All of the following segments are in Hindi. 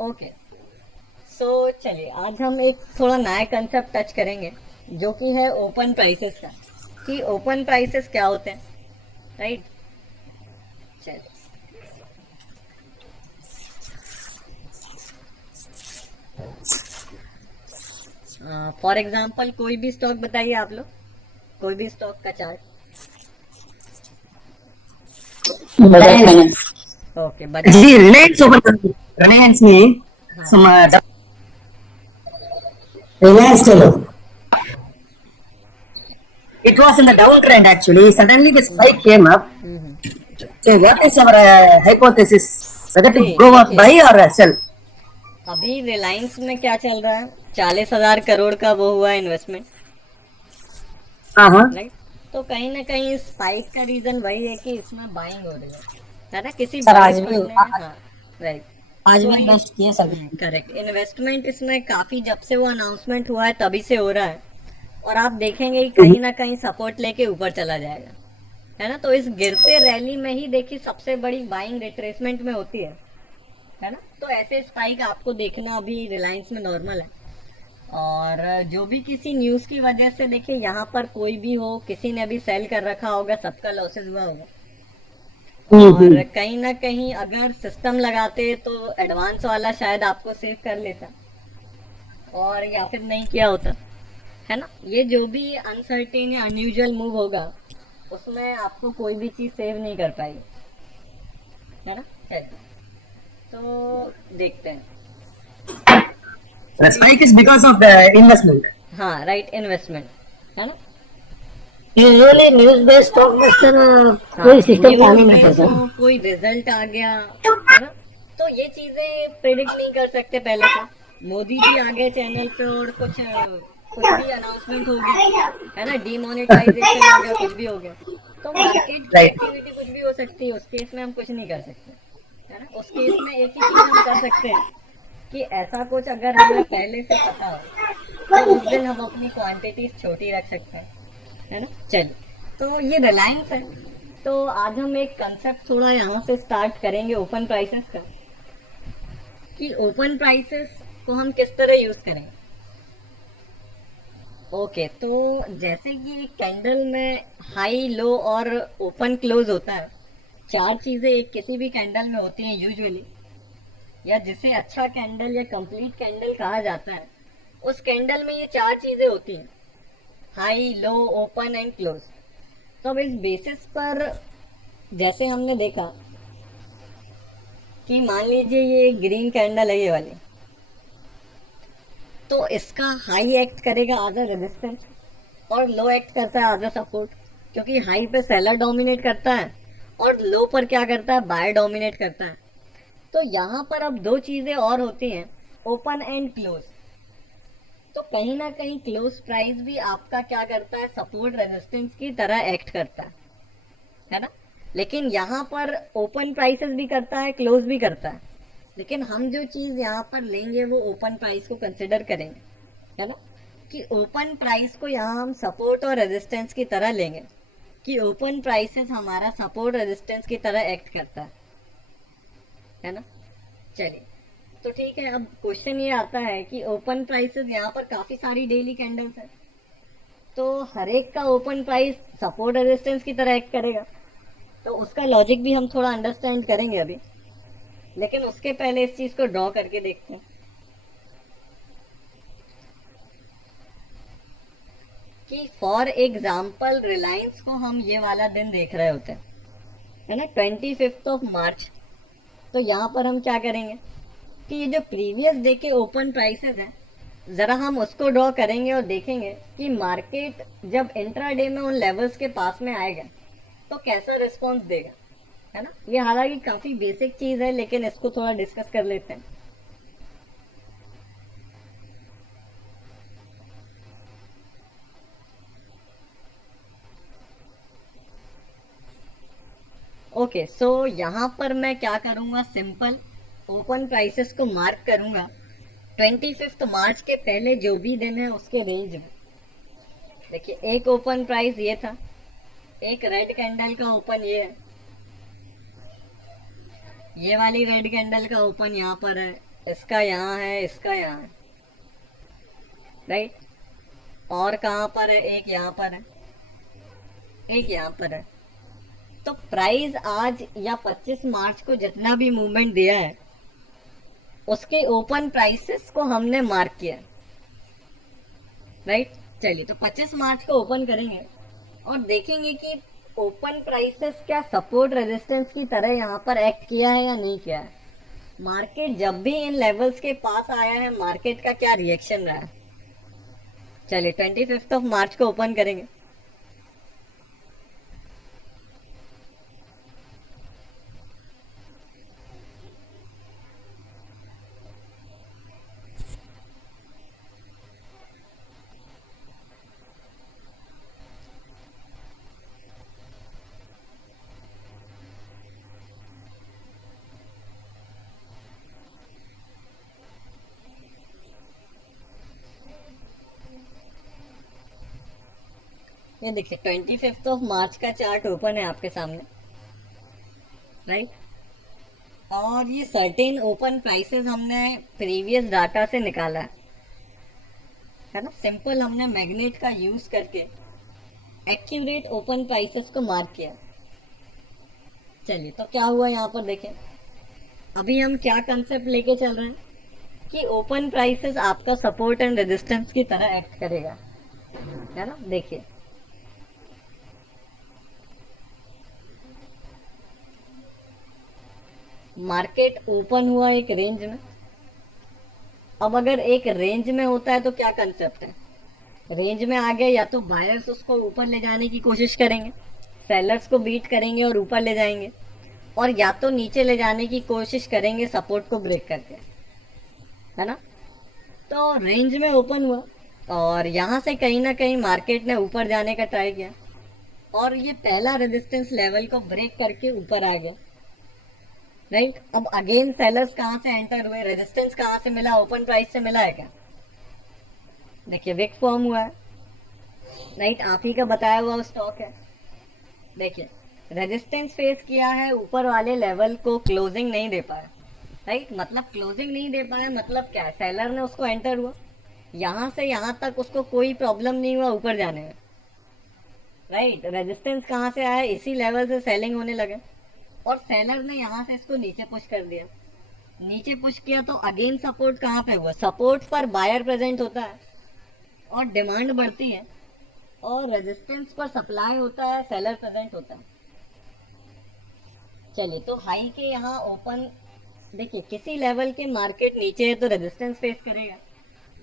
ओके, सो चलिए आज हम एक थोड़ा नया कंसेप्ट टच करेंगे जो कि है ओपन प्राइसेस का, कि ओपन प्राइसेस क्या होते हैं, राइट। चलिए, फॉर एग्जांपल कोई भी स्टॉक बताइए आप लोग, कोई भी स्टॉक का chart. Bajaj finance. Okay, Bajaj ji, finance. Reliance open Reliance में हाँ। some Reliance चलो. It was in the downtrend actually. Suddenly the hmm, spike came up. Hmm. So what is our hypothesis? Whether to ji go or देखिए, buy or sell? अभी रिलायंस में क्या चल रहा है, 40,000 करोड़ का वो हुआ इन्वेस्टमेंट, हाँ. राइट। तो कहीं ना कहीं इस स्पाइक का रीजन वही है कि इसमें बाइंग हो रही है ना, किसी सर बड़े आज भी फंड ने। हाँ, राइट। आज भी कोई, इन्वेस्ट किए सर. करेक्ट, इन्वेस्टमेंट इसमें काफी जब से वो अनाउंसमेंट हुआ है तभी से हो रहा है। और आप देखेंगे कि कहीं ना कहीं सपोर्ट लेके ऊपर चला जाएगा, है ना। तो इस गिरते रैली में ही देखिए सबसे बड़ी बाइंग रिट्रेसमेंट में होती है ना। तो ऐसे स्पाइक आपको देखना अभी रिलायंस में नॉर्मल है। और जो भी किसी न्यूज की वजह से देखिए यहाँ पर कोई भी हो, किसी ने भी सेल कर रखा होगा, सबका लॉसेस हुआ होगा। और कहीं ना कहीं अगर सिस्टम लगाते तो एडवांस वाला शायद आपको सेव कर लेता, और या फिर नहीं किया होता, है ना। ये जो भी अनसर्टेन या अनयूजुअल मूव होगा उसमें आपको कोई भी चीज सेव नहीं कर पाएगी, है ना। चलिए, तो देखते हैं The कि, spike is because of the investment. हाँ राइट, इन्वेस्टमेंट, है ना। Usually न्यूज बेस्ड स्टॉक में सर हाँ, कोई सिस्टम काम न्यूज ही नहीं बेस करता. हो, कोई रिजल्ट आ गया, है ना। तो ये चीजें प्रिडिक्ट नहीं कर सकते पहले से। मोदी जी आ गए चैनल पे और कुछ भी अनाउंसमेंट हो गया, है ना, डिमोनेटाइजेशन हो गया, कुछ भी हो गया। तो मार्केट की Right. एक्टिविटी कुछ भी हो सकती है, उस केस में हम कुछ नहीं कर सकते, है ना। उस केस में एक ही चीज हम कर सकते हैं कि ऐसा कुछ अगर हमें पहले से पता हो तो उस दिन हम अपनी क्वांटिटीज छोटी रख सकते हैं, है ना। चलिए, तो ये रिलायंस है। तो आज हम एक कंसेप्ट थोड़ा यहाँ से स्टार्ट करेंगे ओपन प्राइसेस का, कि ओपन प्राइसेस को हम किस तरह यूज करेंगे। ओके, तो जैसे कि कैंडल में हाई, लो और ओपन क्लोज होता है, चार चीजें एक किसी भी कैंडल में होती हैं यूजुअली, या जिसे अच्छा कैंडल या कंप्लीट कैंडल कहा जाता है। उस कैंडल में ये चार चीजें होती हैं, high, low, open and close. तो अब इस बेसिस पर जैसे हमने देखा कि मान लीजिए ये ग्रीन कैंडल है ये वाली, तो इसका हाई एक्ट करेगा एज अ रेजिस्टेंस और लो एक्ट करता है एज अ सपोर्ट, क्योंकि हाई पे सेलर डोमिनेट करता है और लो पर क्या करता है, बायर डोमिनेट करता है। तो यहाँ पर अब दो चीजें और होती हैं, ओपन एंड क्लोज। तो कहीं ना कहीं क्लोज प्राइस भी आपका क्या करता है, सपोर्ट रेजिस्टेंस की तरह एक्ट करता है ना। लेकिन यहाँ पर ओपन प्राइसेस भी करता है, क्लोज भी करता है। लेकिन हम जो चीज यहाँ पर लेंगे वो ओपन प्राइस को कंसिडर करेंगे, है ना। कि ओपन प्राइस को यहाँ हम सपोर्ट और रेजिस्टेंस की तरह लेंगे, कि ओपन प्राइसेस हमारा सपोर्ट रेजिस्टेंस की तरह एक्ट करता है ना। चलिए, तो ठीक है, अब क्वेश्चन ये आता है कि ओपन प्राइसेस यहाँ पर काफी सारी डेली कैंडल्स है, तो हर एक का ओपन प्राइस सपोर्ट रेजिस्टेंस की तरह एक्ट करेगा। तो उसका लॉजिक भी हम थोड़ा अंडरस्टैंड करेंगे अभी, लेकिन उसके पहले इस चीज को ड्रॉ करके देखते हैं कि फॉर एग्जाम्पल रिलायंस को हम ये वाला दिन देख रहे होते हैं, है ना, 25 मार्च। तो यहाँ पर हम क्या करेंगे कि ये जो प्रीवियस डे के ओपन प्राइसेस हैं, जरा हम उसको ड्रॉ करेंगे और देखेंगे कि मार्केट जब इंट्रा डे में उन लेवल्स के पास में आएगा तो कैसा रिस्पॉन्स देगा, है ना। ये हालांकि काफी बेसिक चीज है, लेकिन इसको थोड़ा डिस्कस कर लेते हैं। ओके, सो यहाँ पर मैं क्या करूँगा, सिंपल ओपन प्राइसेस को मार्क करूँगा 25 मार्च के पहले जो भी दिन है उसके रेंज में। देखिए, एक ओपन प्राइस ये था, एक रेड कैंडल का ओपन ये है, ये वाली रेड कैंडल का ओपन यहाँ पर है, इसका यहाँ है, इसका यहाँ है, राइट। और कहाँ पर है? एक यहाँ पर है, एक यहाँ पर है। तो प्राइस आज या 25 मार्च को जितना भी मूवमेंट दिया है उसके ओपन प्राइसेस को हमने मार्क किया, राइट। चलिए, तो 25 मार्च को ओपन करेंगे और देखेंगे कि ओपन प्राइसेस क्या सपोर्ट रेजिस्टेंस की तरह यहाँ पर एक्ट किया है या नहीं किया है। मार्केट जब भी इन लेवल्स के पास आया है, मार्केट का क्या रिएक्शन रहा है। चलिए, 25 मार्च को ओपन करेंगे। ये देखिए, 25 मार्च का चार्ट ओपन है आपके सामने, राइट। और ये सर्टेन ओपन प्राइसेस हमने प्रीवियस डाटा से निकाला है ना। सिंपल हमने मैग्नेट का यूज करके एक्यूरेट ओपन प्राइसेस को मार्क किया। चलिए, तो क्या हुआ यहाँ पर देखें। अभी हम क्या कंसेप्ट लेके चल रहे हैं कि ओपन प्राइसेस आपका सपोर्ट एंड रेजिस्टेंस की तरह एक्ट करेगा, है ना। देखिए, मार्केट ओपन हुआ एक रेंज में। अब अगर एक रेंज में होता है तो क्या कंसेप्ट है, रेंज में आ गया या तो बायर्स उसको ऊपर ले जाने की कोशिश करेंगे, सेलर्स को बीट करेंगे और ऊपर ले जाएंगे, और या तो नीचे ले जाने की कोशिश करेंगे सपोर्ट को ब्रेक करके, है ना। तो रेंज में ओपन हुआ और यहाँ से कहीं ना कहीं मार्केट ने ऊपर जाने का ट्राई किया और ये पहला रेजिस्टेंस लेवल को ब्रेक करके ऊपर आ गया, राइट। अब अगेन सेलर्स कहाँ से एंटर हुए, रेजिस्टेंस कहाँ से मिला, ओपन प्राइस से मिला है क्या। देखिए, विक फॉर्म हुआ है, राइट। आप ही का बताया हुआ स्टॉक है। देखिए, रेजिस्टेंस फेस किया है, ऊपर वाले लेवल को क्लोजिंग नहीं दे पाया, राइट। मतलब क्लोजिंग नहीं दे पाया मतलब क्या है, सेलर ने उसको एंटर हुआ, यहाँ से यहाँ तक उसको कोई प्रॉब्लम नहीं हुआ ऊपर जाने में, राइट। रेजिस्टेंस कहाँ से आया, इसी लेवल से सेलिंग होने लगे और सेलर ने यहाँ से इसको नीचे पुश कर दिया। नीचे पुश किया तो अगेन सपोर्ट कहाँ पे हुआ, सपोर्ट पर बायर प्रेजेंट होता है और डिमांड बढ़ती है, और रेजिस्टेंस पर सप्लाई होता है, सेलर प्रेजेंट होता है। चलिए, तो हाई के यहाँ ओपन, देखिए किसी लेवल के मार्केट नीचे है तो रेजिस्टेंस फेस करेगा,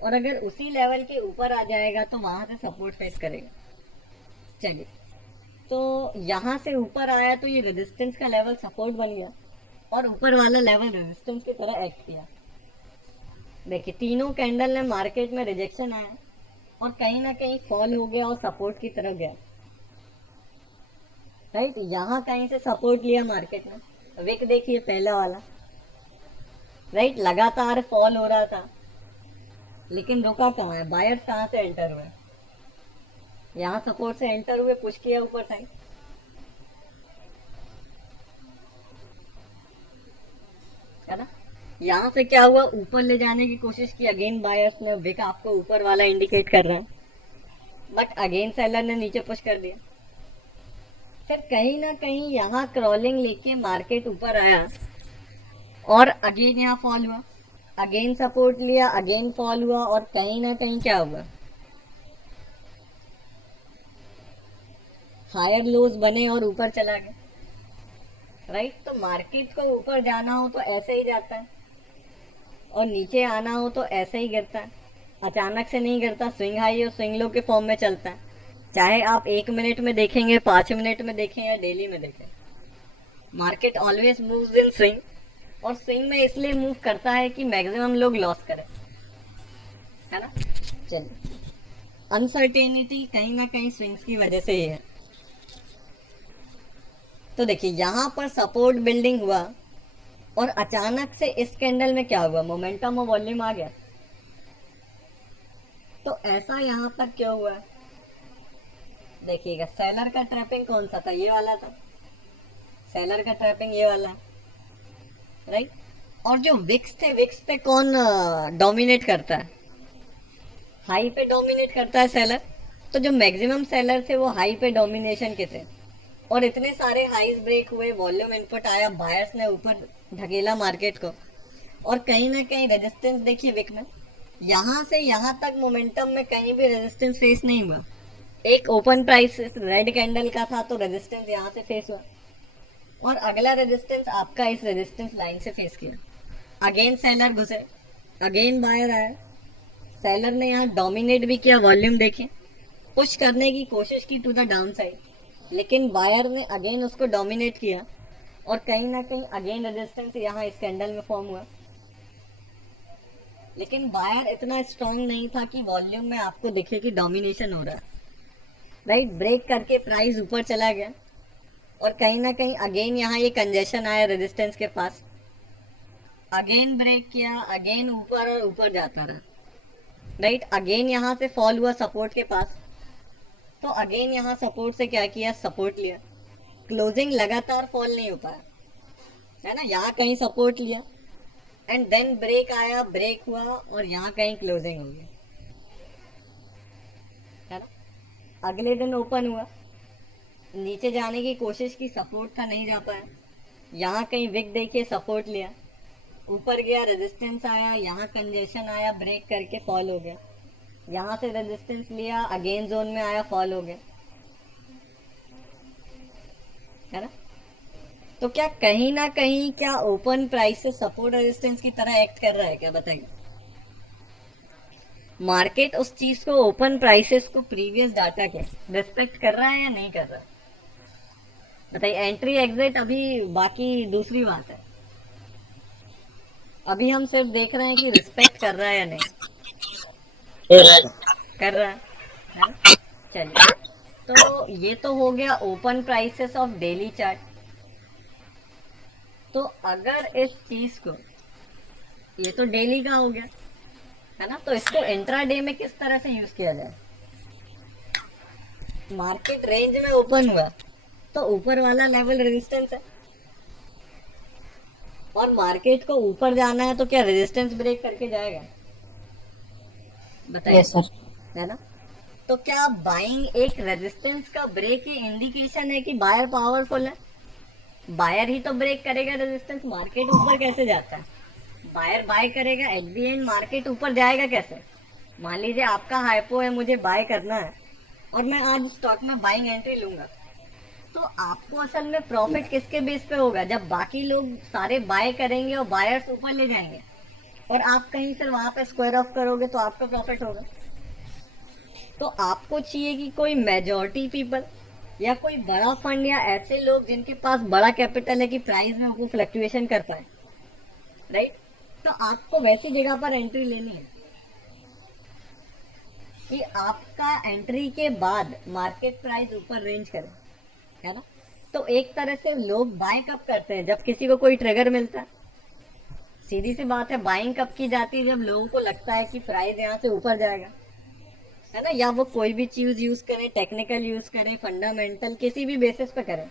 और अगर उसी लेवल के ऊपर आ जाएगा तो वहां से सपोर्ट फेस करेगा। चलिए, तो यहाँ से ऊपर आया तो ये रेजिस्टेंस का लेवल सपोर्ट बन गया और ऊपर वाला लेवल रेजिस्टेंस की तरह एक्ट किया। देखिए, तीनों कैंडल ने मार्केट में रिजेक्शन आया और कहीं ना कहीं फॉल हो गया और सपोर्ट की तरफ गया, राइट। यहाँ कहीं से सपोर्ट लिया मार्केट ने, विक देखिए पहला वाला, राइट। लगातार फॉल हो रहा था लेकिन रुका कहाँ है, बायर्स कहाँ से एंटर हुए, यहाँ सपोर्ट से एंटर हुए, पुश किया ऊपर साइड, है ना। यहाँ से क्या हुआ, ऊपर ले जाने की कोशिश की अगेन बायर्स ने, विक आपको ऊपर वाला इंडिकेट कर रहा है, बट अगेन सेलर ने नीचे पुश कर दिया। फिर कहीं ना कहीं यहाँ क्रॉलिंग लेके मार्केट ऊपर आया और अगेन यहाँ फॉल हुआ, अगेन सपोर्ट लिया, अगेन फॉल हुआ और कहीं ना कहीं क्या हुआ, हायर लोज बने और ऊपर चला गया, राइट। तो मार्केट को ऊपर जाना हो तो ऐसे ही जाता है और नीचे आना हो तो ऐसे ही गिरता है, अचानक से नहीं गिरता, स्विंग हाई और स्विंग लो के फॉर्म में चलता है। चाहे आप 1 मिनट में देखेंगे, 5 मिनट में देखें या डेली में देखें, market always moves in swing, और स्विंग में इसलिए मूव करता है कि मैक्सिमम लोग लॉस करें, है ना। चलिए, अनसर्टेनिटी कहीं ना कहीं स्विंग्स की वजह से ही है। तो देखिए, यहाँ पर सपोर्ट बिल्डिंग हुआ और अचानक से इस कैंडल में क्या हुआ, मोमेंटम और वॉल्यूम आ गया। तो ऐसा यहाँ पर क्यों हुआ, देखिएगा, सेलर का ट्रैपिंग कौन सा था, ये वाला था, सेलर का ट्रैपिंग ये वाला, राइट। और जो विक्स थे, विक्स पे कौन डोमिनेट करता है? हाई पे डोमिनेट करता है सेलर। तो जो मैक्सिमम सेलर थे वो हाई पे डोमिनेशन के थे, और इतने सारे हाईज ब्रेक हुए, वॉल्यूम इनपुट आया, बायर्स ने ऊपर ढकेला मार्केट को, और कहीं ना कहीं रेजिस्टेंस देखिए विक में, यहाँ से यहाँ तक मोमेंटम में कहीं भी रेजिस्टेंस फेस नहीं हुआ। एक ओपन प्राइस रेड कैंडल का था तो रेजिस्टेंस यहाँ से फेस हुआ, और अगला रेजिस्टेंस आपका इस रेजिस्टेंस लाइन से फेस किया। अगेन सेलर घुसे, अगेन बायर आया, सेलर ने यहाँ डोमिनेट भी किया, वॉल्यूम देखें, पुश करने की कोशिश की टू द डाउन साइड, लेकिन बायर ने अगेन उसको डोमिनेट किया, और कहीं ना कहीं अगेन रेजिस्टेंस यहाँ इस कैंडल में फॉर्म हुआ। लेकिन बायर इतना स्ट्रांग नहीं था कि वॉल्यूम में आपको दिखे कि डोमिनेशन हो रहा है, राइट। ब्रेक करके प्राइस ऊपर चला गया, और कहीं ना कहीं अगेन यहाँ ये कंजेशन आया रेजिस्टेंस के पास, अगेन ब्रेक किया, अगेन ऊपर और ऊपर जाता रहा, राइट। अगेन यहाँ से फॉल हुआ सपोर्ट के पास, तो अगेन यहाँ सपोर्ट से क्या किया, सपोर्ट लिया, क्लोजिंग लगातार फॉल नहीं हो पाया, है ना। यहाँ कहीं सपोर्ट लिया, एंड देन ब्रेक आया, ब्रेक हुआ, और यहाँ कहीं क्लोजिंग हो गई, है ना। अगले दिन ओपन हुआ, नीचे जाने की कोशिश की, सपोर्ट था, नहीं जा पाया, यहाँ कहीं विक देखिए, सपोर्ट लिया, ऊपर गया, रेजिस्टेंस आया, यहाँ कंजेशन आया, ब्रेक करके फॉल हो गया, यहाँ से रेजिस्टेंस लिया, अगेन जोन में आया, फॉल हो गया, है ना। तो क्या कहीं ना कहीं क्या ओपन प्राइस से सपोर्ट रेजिस्टेंस की तरह एक्ट कर रहा है क्या, बताइए। मार्केट उस चीज को, ओपन प्राइसेस को, प्रीवियस डाटा के रिस्पेक्ट कर रहा है या नहीं कर रहा है, बताइए। एंट्री एग्जिट अभी बाकी दूसरी बात है, अभी हम सिर्फ देख रहे हैं कि रिस्पेक्ट कर रहा है या नहीं Yes. कर रहा है ना। चलिए, तो ये तो हो गया open prices of daily chart. तो अगर इस चीज को, ये तो डेली का हो गया, है ना, तो इसको इंट्राडे में किस तरह से यूज किया जाए। मार्केट रेंज में ओपन हुआ, तो ऊपर वाला लेवल रेजिस्टेंस है, और मार्केट को ऊपर जाना है तो क्या रेजिस्टेंस ब्रेक करके जाएगा, बताइए, Yes, sir. है ना। तो क्या बाइंग एक रेजिस्टेंस का ब्रेक की इंडिकेशन है कि बायर पावरफुल है। बायर ही तो ब्रेक करेगा रेजिस्टेंस, मार्केट ऊपर कैसे जाता है। बायर बाय करेगा, एट दी एंड मार्केट ऊपर जाएगा कैसे। मान लीजिए आपका हाइपो है, मुझे बाय करना है, और मैं आज स्टॉक में बाइंग एंट्री लूंगा, तो आपको असल में प्रॉफिट किसके बेस पे होगा, जब बाकी लोग सारे बाय करेंगे और बायर्स ऊपर ले जाएंगे, और आप कहीं से वहां पे स्क्वायर ऑफ करोगे तो आपका प्रॉफिट होगा। तो आपको चाहिए कि कोई मेजॉरिटी पीपल या कोई बड़ा फंड या ऐसे लोग जिनके पास बड़ा कैपिटल है कि प्राइस में वो फ्लक्चुएशन कर पाए, राइट। तो आपको वैसी जगह पर एंट्री लेनी है कि आपका एंट्री के बाद मार्केट प्राइस ऊपर रेंज करे, है ना। तो एक तरह से लोग बाय कब करते हैं, जब किसी को कोई ट्रिगर मिलता है। सीधी सी बात है, बाइंग कब की जाती है, जब लोगों को लगता है कि प्राइस यहाँ से ऊपर जाएगा, है ना। या वो कोई भी चीज यूज करें, टेक्निकल यूज करें, फंडामेंटल, किसी भी बेसिस पे करें,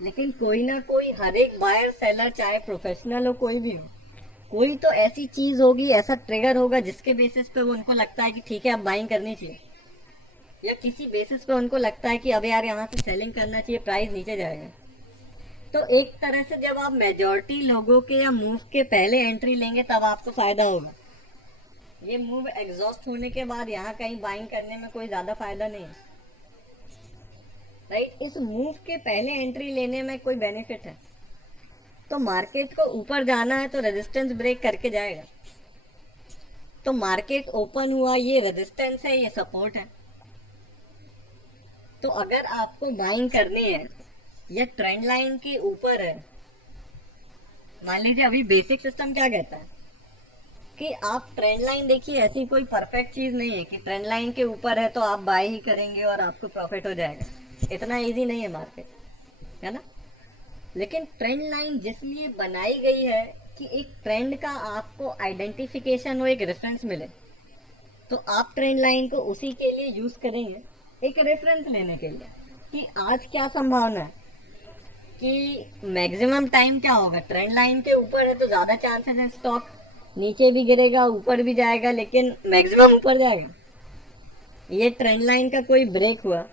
लेकिन कोई ना कोई, हर एक बायर सेलर चाहे प्रोफेशनल हो कोई भी हो, कोई तो ऐसी चीज होगी, ऐसा ट्रिगर होगा जिसके बेसिस पे वो उनको लगता है कि ठीक है अब बाइंग करनी चाहिए, या किसी बेसिस पे उनको लगता है कि अब यार यहाँ से सेलिंग करना चाहिए, प्राइस नीचे जाएगा। तो एक तरह से जब आप मेजॉरिटी लोगों के या मूव के पहले एंट्री लेंगे तब आपको फायदा होगा। ये मूव एग्जॉस्ट होने के बाद यहाँ कहीं बाइंग करने में कोई ज्यादा फायदा नहीं है, राइट। इस मूव के पहले एंट्री लेने में कोई बेनिफिट है। तो मार्केट को ऊपर जाना है तो रेजिस्टेंस ब्रेक करके जाएगा। तो मार्केट ओपन हुआ, ये रेजिस्टेंस है, ये सपोर्ट है। तो अगर आपको बाइंग करनी है या ट्रेंड लाइन के ऊपर है, मान लीजिए अभी बेसिक सिस्टम क्या कहता है कि आप ट्रेंड लाइन देखिए, ऐसी कोई परफेक्ट चीज नहीं है कि ट्रेंड लाइन के ऊपर है तो आप बाय ही करेंगे और आपको प्रॉफिट हो जाएगा। इतना इजी नहीं है मार्केट, है ना। लेकिन ट्रेंड लाइन जिसलिए बनाई गई है कि एक ट्रेंड का आपको आइडेंटिफिकेशन हो, एक रेफरेंस मिले, तो आप ट्रेंड लाइन को उसी के लिए यूज करेंगे, एक रेफरेंस लेने के लिए कि आज क्या संभावना है, कि मैक्सिमम टाइम क्या होगा, ट्रेंड लाइन के ऊपर है तो ज़्यादा चांसेस है स्टॉक नीचे भी गिरेगा ऊपर भी जाएगा, लेकिन मैक्सिमम ऊपर जाएगा। ये ट्रेंड लाइन का कोई ब्रेक हुआ,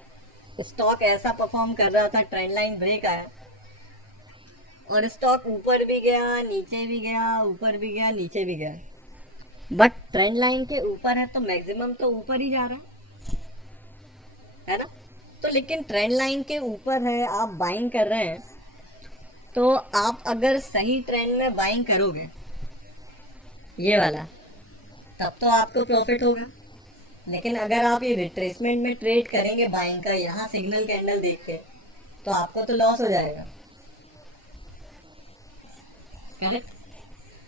स्टॉक ऐसा परफॉर्म कर रहा था, ट्रेंड लाइन ब्रेक आया और स्टॉक ऊपर भी गया नीचे भी गया, ऊपर भी गया नीचे भी गया, बट ट्रेंड लाइन के ऊपर है तो मैक्सिमम तो ऊपर ही जा रहा है ना। तो लेकिन ट्रेंड लाइन के ऊपर है, आप बाइंग कर रहे हैं, तो आप अगर सही ट्रेंड में बाइंग करोगे ये वाला, तब तो आपको प्रॉफिट होगा। लेकिन अगर आप ये रिट्रेसमेंट में ट्रेड करेंगे बाइंग का, यहाँ सिग्नल कैंडल देख के, तो आपको तो लॉस हो जाएगा। करेक्ट।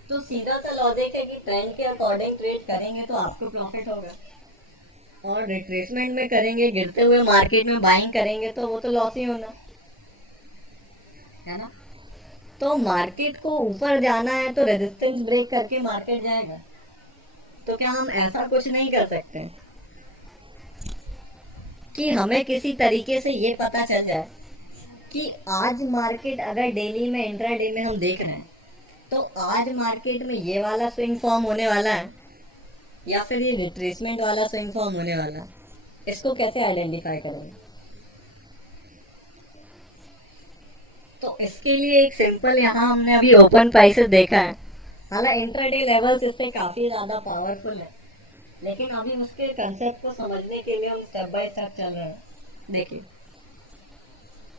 तो सीधा सा लॉजिक है कि ट्रेंड के अकॉर्डिंग ट्रेड करेंगे तो आपको प्रॉफिट होगा, और रिट्रेसमेंट में करेंगे, गिरते हुए मार्केट में बाइंग करेंगे, तो वो तो लॉस ही होना है ना। तो मार्केट को ऊपर जाना है तो रेजिस्टेंस ब्रेक करके मार्केट जाएगा। तो क्या हम ऐसा कुछ नहीं कर सकते कि हमें किसी तरीके से ये पता चल जाए कि आज मार्केट अगर डेली में इंट्राडे में हम देख रहे हैं तो आज मार्केट में ये वाला स्विंग फॉर्म होने वाला है या फिर ये रिट्रेसमेंट वाला स्विंग फॉर्म होने वाला है, इसको कैसे आइडेंटिफाई करोगे? तो इसके लिए एक सिंपल, यहाँ हमने अभी ओपन प्राइसेस देखा है, हालांकि इंट्राडे लेवल्स इससे काफी ज्यादा पावरफुल है, लेकिन अभी उसके कंसेप्ट को समझने के लिए हम स्टेप बाय स्टेप चल रहे हैं। देखिए,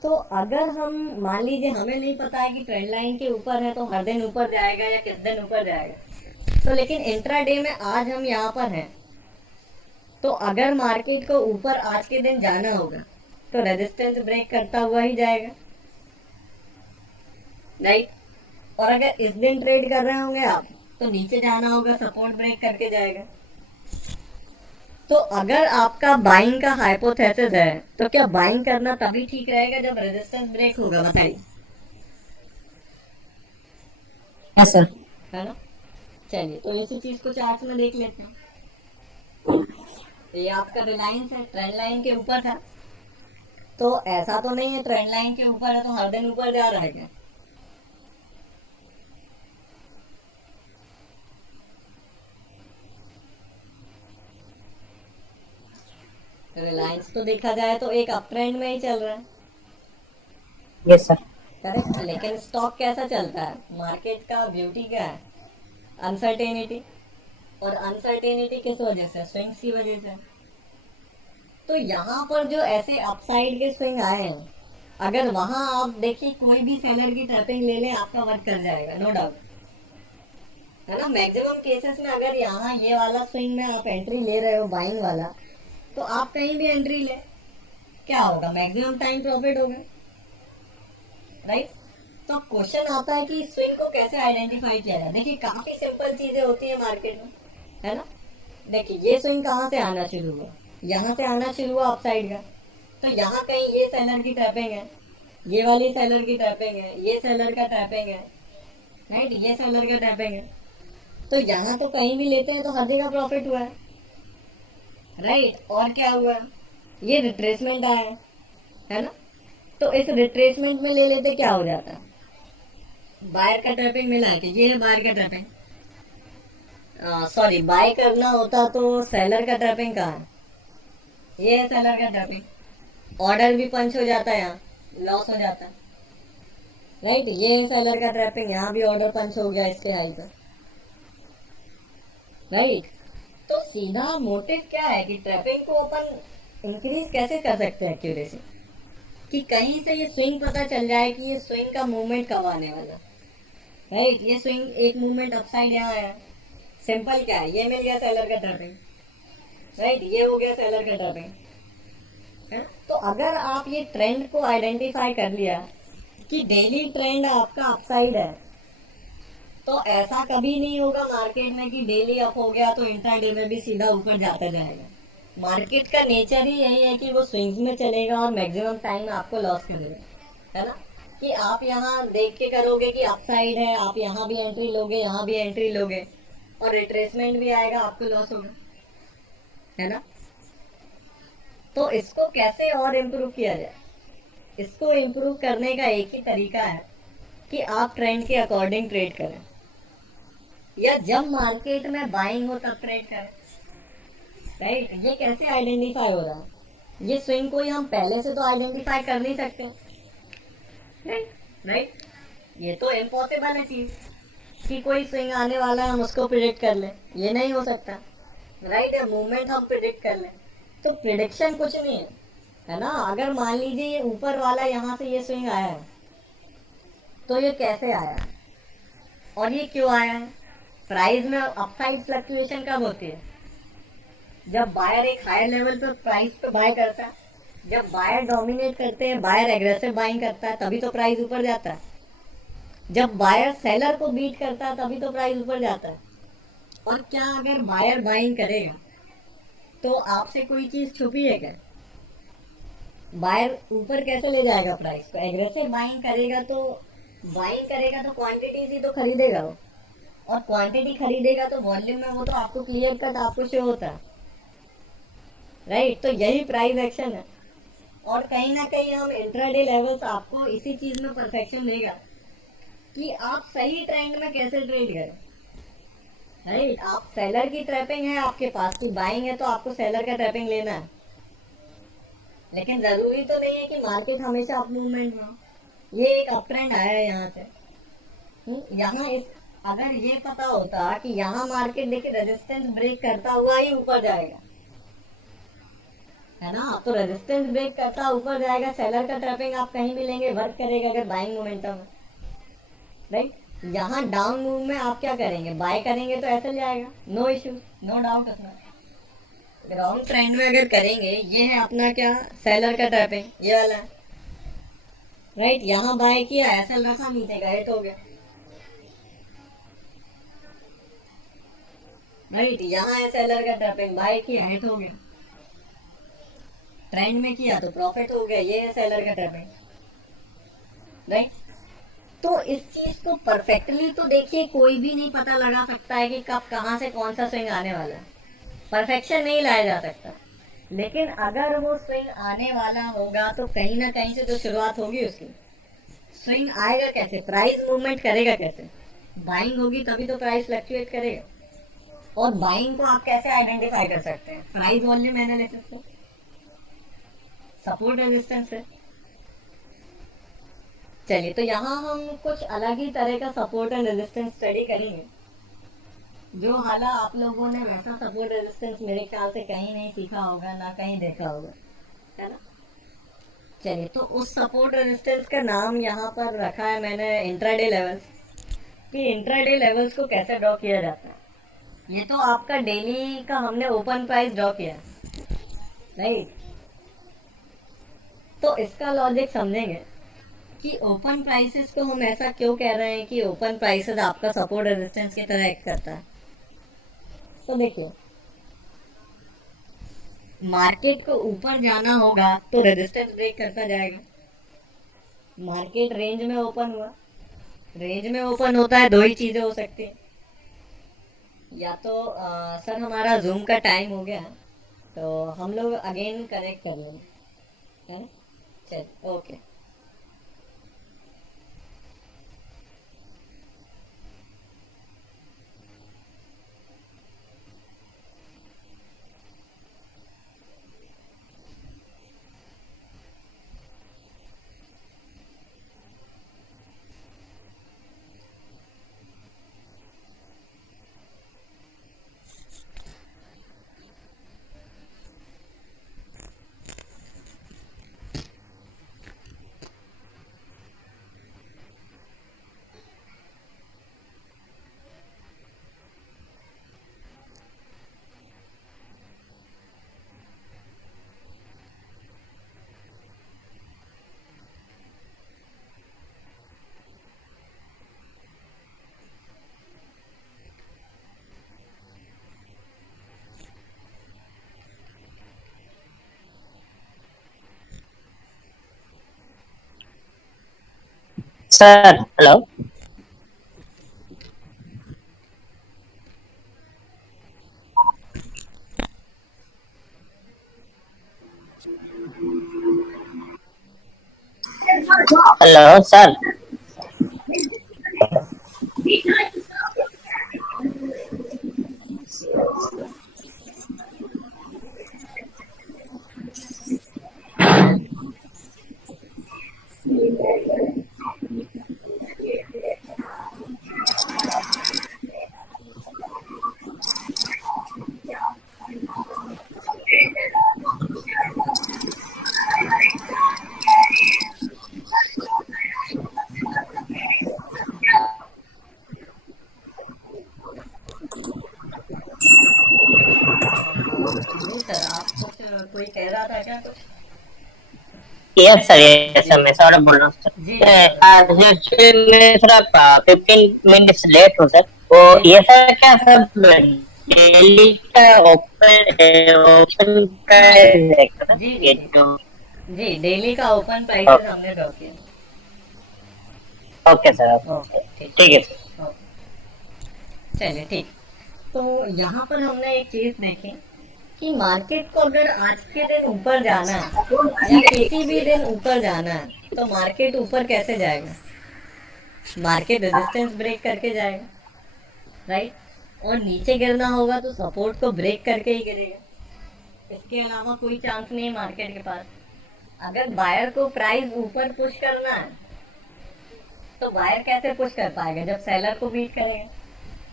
तो अगर हम मान लीजिए हमें नहीं पता है कि ट्रेंड लाइन के ऊपर है तो हर दिन ऊपर जाएगा या किस दिन ऊपर जाएगा, तो लेकिन इंट्राडे में आज हम यहाँ पर हैं, तो अगर मार्केट को ऊपर आज के दिन जाना होगा तो रेजिस्टेंस ब्रेक करता हुआ ही जाएगा, राइट। और अगर इस दिन ट्रेड कर रहे होंगे आप तो नीचे जाना होगा, सपोर्ट ब्रेक करके जाएगा। तो अगर आपका बाइंग का हाइपोथेसिस है तो क्या बाइंग करना तभी ठीक रहेगा जब रेजिस्टेंस ब्रेक होगा, बताइए। Yes, sir. है ना। चलिए, तो इसी चीज को चार्ट में देख लेते हैं। ये आपका रिलायंस है, ट्रेंड लाइन के ऊपर था, तो ऐसा तो नहीं है ट्रेंड लाइन के ऊपर है तो हर दिन ऊपर जा रहा है क्या? रिलायंस तो देखा जाए तो एक अप ट्रेंड में ही चल रहा है, Yes, sir. करेक्ट। लेकिन स्टॉक कैसा चलता है, मार्केट का ब्यूटी क्या है, अनसर्टेनिटी, और अनसर्टेनिटी किस वजह से, स्विंग्स की वजह से। तो यहाँ पर जो ऐसे अपसाइड के स्विंग आए हैं, अगर वहां आप देखिए कोई भी सेलर की टैपिंग ले लें आपका वर्क कर जाएगा, नो डाउट, है ना। मैक्सिमम केसेस में अगर यहाँ ये वाला स्विंग में आप एंट्री ले रहे हो बाइंग वाला, तो आप कहीं भी एंट्री ले, क्या होगा, मैक्सिमम टाइम प्रॉफिट होगा, राइट। तो क्वेश्चन आता है कि स्विंग को कैसे आइडेंटिफाई किया जाए। देखिए, काफी सिंपल चीजें होती है मार्केट में, है ना। देखिए, ये स्विंग कहाँ से आना शुरू हुआ, यहाँ से आना शुरू हुआ अपसाइड का, तो यहाँ कहीं ये सेलर की टैपिंग है, ये वाली सेलर की टैपिंग है, ये सेलर का टैपिंग है, राइट, ये सेलर का टैपिंग है, तो यहाँ तो कहीं भी लेते हैं तो हर जगह प्रॉफिट हुआ राइट। और क्या हुआ, ये रिट्रेसमेंट आया है ना, तो इस रिट्रेसमेंट में ले लेते क्या हो जाता है, बायर का टैपिंग मिला है कि ये है बायर का टैपिंग, सॉरी, बाय करना होता तो सेलर का टैपिंग कहाँ है, ये है सेलर का टैपिंग, ऑर्डर भी पंच हो जाता है, यहाँ लॉस हो जाता है, राइट। ये है सेलर का ट्रैपिंग, यहाँ भी ऑर्डर पंच हो गया इसके हाई पर, राइट। तो सीधा मोटिव क्या है कि ट्रैपिंग को अपन इंक्रीज कैसे कर सकते हैं एक्यूरेसी, कि कहीं से ये स्विंग पता चल जाए कि ये स्विंग का मूवमेंट कब आने वाला, राइट। ये स्विंग एक मूवमेंट अपसाइड यहाँ आया, सिंपल क्या है, ये मिल गया सेलर का ट्रैपिंग, राइट, ये हो गया सेलर का ट्रैपिंग, है ना? तो अगर आप ये ट्रेंड को आइडेंटिफाई कर लिया कि डेली ट्रेंड आपका अपसाइड है, तो ऐसा कभी नहीं होगा मार्केट में कि डेली अप हो गया तो इंट्राडे में भी सीधा ऊपर जाता जाएगा। मार्केट का नेचर ही यही है कि वो स्विंग्स में चलेगा और मैक्सिमम टाइम आपको लॉस करेगा, है ना। कि आप यहाँ देख के करोगे कि अपसाइड है, आप यहाँ भी एंट्री लोगे, यहाँ भी एंट्री लोगे, और रिट्रेसमेंट भी आएगा, आपको लॉस होगा, है ना। तो इसको कैसे और इम्प्रूव किया जाए, इसको इम्प्रूव करने का एक ही तरीका है कि आप ट्रेंड के अकॉर्डिंग ट्रेड करें, या जब मार्केट में बाइंग हो तब ट्रेड करें। राइट, ये कैसे आइडेंटिफाई हो रहा है? ये स्विंग कोई हम पहले से तो आइडेंटिफाई कर नहीं सकते। राइट, राइट, ये तो इम्पॉसिबल है चीज कि कोई स्विंग आने वाला है हम उसको प्रिडिक्ट कर लें, ये नहीं हो सकता। राइट, है मूवमेंट हम प्रिडिक्ट कर लें, तो प्रिडिक्शन कुछ नहीं है ना। अगर मान लीजिए ये ऊपर वाला यहाँ से ये स्विंग आया है, तो ये कैसे आया और ये क्यों आया है? प्राइस में अपसाइड फ्लक्चुएशन कब होती है? जब बायर एक हायर लेवल पे प्राइस पे बाय करता है, जब बायर डोमिनेट करते हैं, बायर एग्रेसिव बाइंग करता है, तभी तो प्राइस ऊपर जाता है। जब बायर सेलर को बीट करता है तभी तो प्राइस ऊपर जाता है। और क्या अगर बायर बाइंग करेगा तो आपसे कोई चीज छुपी है क्या? बायर ऊपर कैसे ले जाएगा प्राइस को? एग्रेसिव बाइंग करेगा तो क्वांटिटी ही तो खरीदेगा वो, और क्वांटिटी खरीदेगा तो वॉल्यूम में वो तो आपको क्लियर कट आपको शो होता है। राइट, तो यही प्राइस एक्शन है। और कहीं ना कहीं हम इंट्राडे लेवल्स आपको इसी चीज में परफेक्शन देगा कि आप सही ट्रेंड में कैसे ट्रेड करें। राइट, आप सेलर की ट्रैपिंग है आपके पास की बाइंग है, तो आपको सेलर का ट्रैपिंग लेना है। लेकिन जरूरी तो नहीं है कि मार्केट हमेशा अप मूवमेंट में हो। ये एक अप ट्रेंड आया है यहाँ से। यहाँ इस अगर ये पता होता कि यहाँ मार्केट देखिए रेजिस्टेंस ब्रेक करता हुआ ही ऊपर जाएगा, है ना, तो रेजिस्टेंस ब्रेक करता ऊपर जाएगा, सेलर का ट्रैपिंग आप कहीं भी लेंगे वर्क करेगा अगर बाइंग मोमेंटम है। राइट, यहाँ डाउन मूव में आप क्या करेंगे? बाय करेंगे तो ऐसे जाएगा, नो इश्यू, नो डाउट अपना। ग्राउंड ट्रेंड में अगर करेंगे, ये है अपना क्या, सेलर का ट्रैपिंग ये वाला है। राइट, यहाँ बाय किया, ऐसा रखा, नीचे का हिट हो गया। राइट, यहाँ है सेलर का ट्रैपिंग, बाय किया, हिट हो गया। ट्रेंड में किया तो प्रॉफिट हो गया, ये है सेलर का ट्रैपिंग। राइट, तो इस चीज को परफेक्टली तो देखिए कोई भी नहीं पता लगा सकता है कि कब कहाँ से कौन सा स्विंग आने वाला है। परफेक्शन नहीं लाया जा सकता। लेकिन अगर वो स्विंग आने वाला होगा तो कहीं ना कहीं से तो शुरुआत होगी उसकी। स्विंग आएगा कैसे? प्राइस मूवमेंट करेगा कैसे? बाइंग होगी तभी तो प्राइस फ्लक्चुएट करेगा। और बाइंग को आप कैसे आइडेंटिफाई कर सकते हैं? प्राइस वॉल्यूम एनालिसिस से, सपोर्ट रेजिस्टेंस से। चलिए, तो यहाँ हम कुछ अलग ही तरह का सपोर्ट एंड रेजिस्टेंस स्टडी करेंगे, जो हालांकि आप लोगों ने वैसा सपोर्ट रेजिस्टेंस मेरे ख्याल से कहीं नहीं सीखा होगा, ना कहीं देखा होगा, है ना। चलिए, तो उस सपोर्ट रेजिस्टेंस का नाम यहाँ पर रखा है मैंने इंट्राडे लेवल्स, कि इंट्राडे लेवल्स को कैसे ड्रॉ किया जाता है। ये तो आपका डेली का हमने ओपन प्राइस ड्रॉ किया, राइट। तो इसका लॉजिक समझेंगे कि ओपन प्राइसेस को हम ऐसा क्यों कह रहे हैं कि ओपन प्राइसेस आपका सपोर्ट रेजिस्टेंस की तरह एक्ट करता है। तो देखिए, मार्केट को ऊपर जाना होगा तो रेजिस्टेंस ब्रेक करता जाएगा। मार्केट रेंज में ओपन हुआ, रेंज में ओपन होता है, दो ही चीजें हो सकती हैं। या तो सर हमारा जूम का टाइम हो गया, तो हम लोग अगेन कनेक्ट कर लेंगे, है ना। चल, okay. Sir, hello. Hello sir. जी सर, आप कुछ कोई कह रहा था क्या कुछ? यस सर, मैं सौरभ बोल रहा हूँ जी सर। बोलो। आज एक्चुअली मैं थोड़ा 15 मिनट्स लेट हूँ सर। वो जी ये सर। सर क्या सर, डेली का ओपन ओपन हाँ प्राइस है सर जी जी ये जी। जो। जी डेली का ओपन प्राइसेस हमने ड्रॉ किया। ओके सर, ओके ओके, ठीक। ठीक है सर। ओके चलिए ठीक। तो यहाँ पर हमने एक चीज़ देखी कि मार्केट को अगर आज के दिन ऊपर जाना है या किसी भी दिन ऊपर जाना है तो मार्केट ऊपर कैसे जाएगा? मार्केट रेजिस्टेंस ब्रेक करके जाएगा, राइट? और नीचे गिरना होगा तो सपोर्ट को ब्रेक करके ही गिरेगा। इसके अलावा कोई चांस नहीं है मार्केट के पास। अगर बायर को प्राइस ऊपर पुश करना है तो बायर कैसे पुश कर पाएगा जब सेलर को बीट करेगा?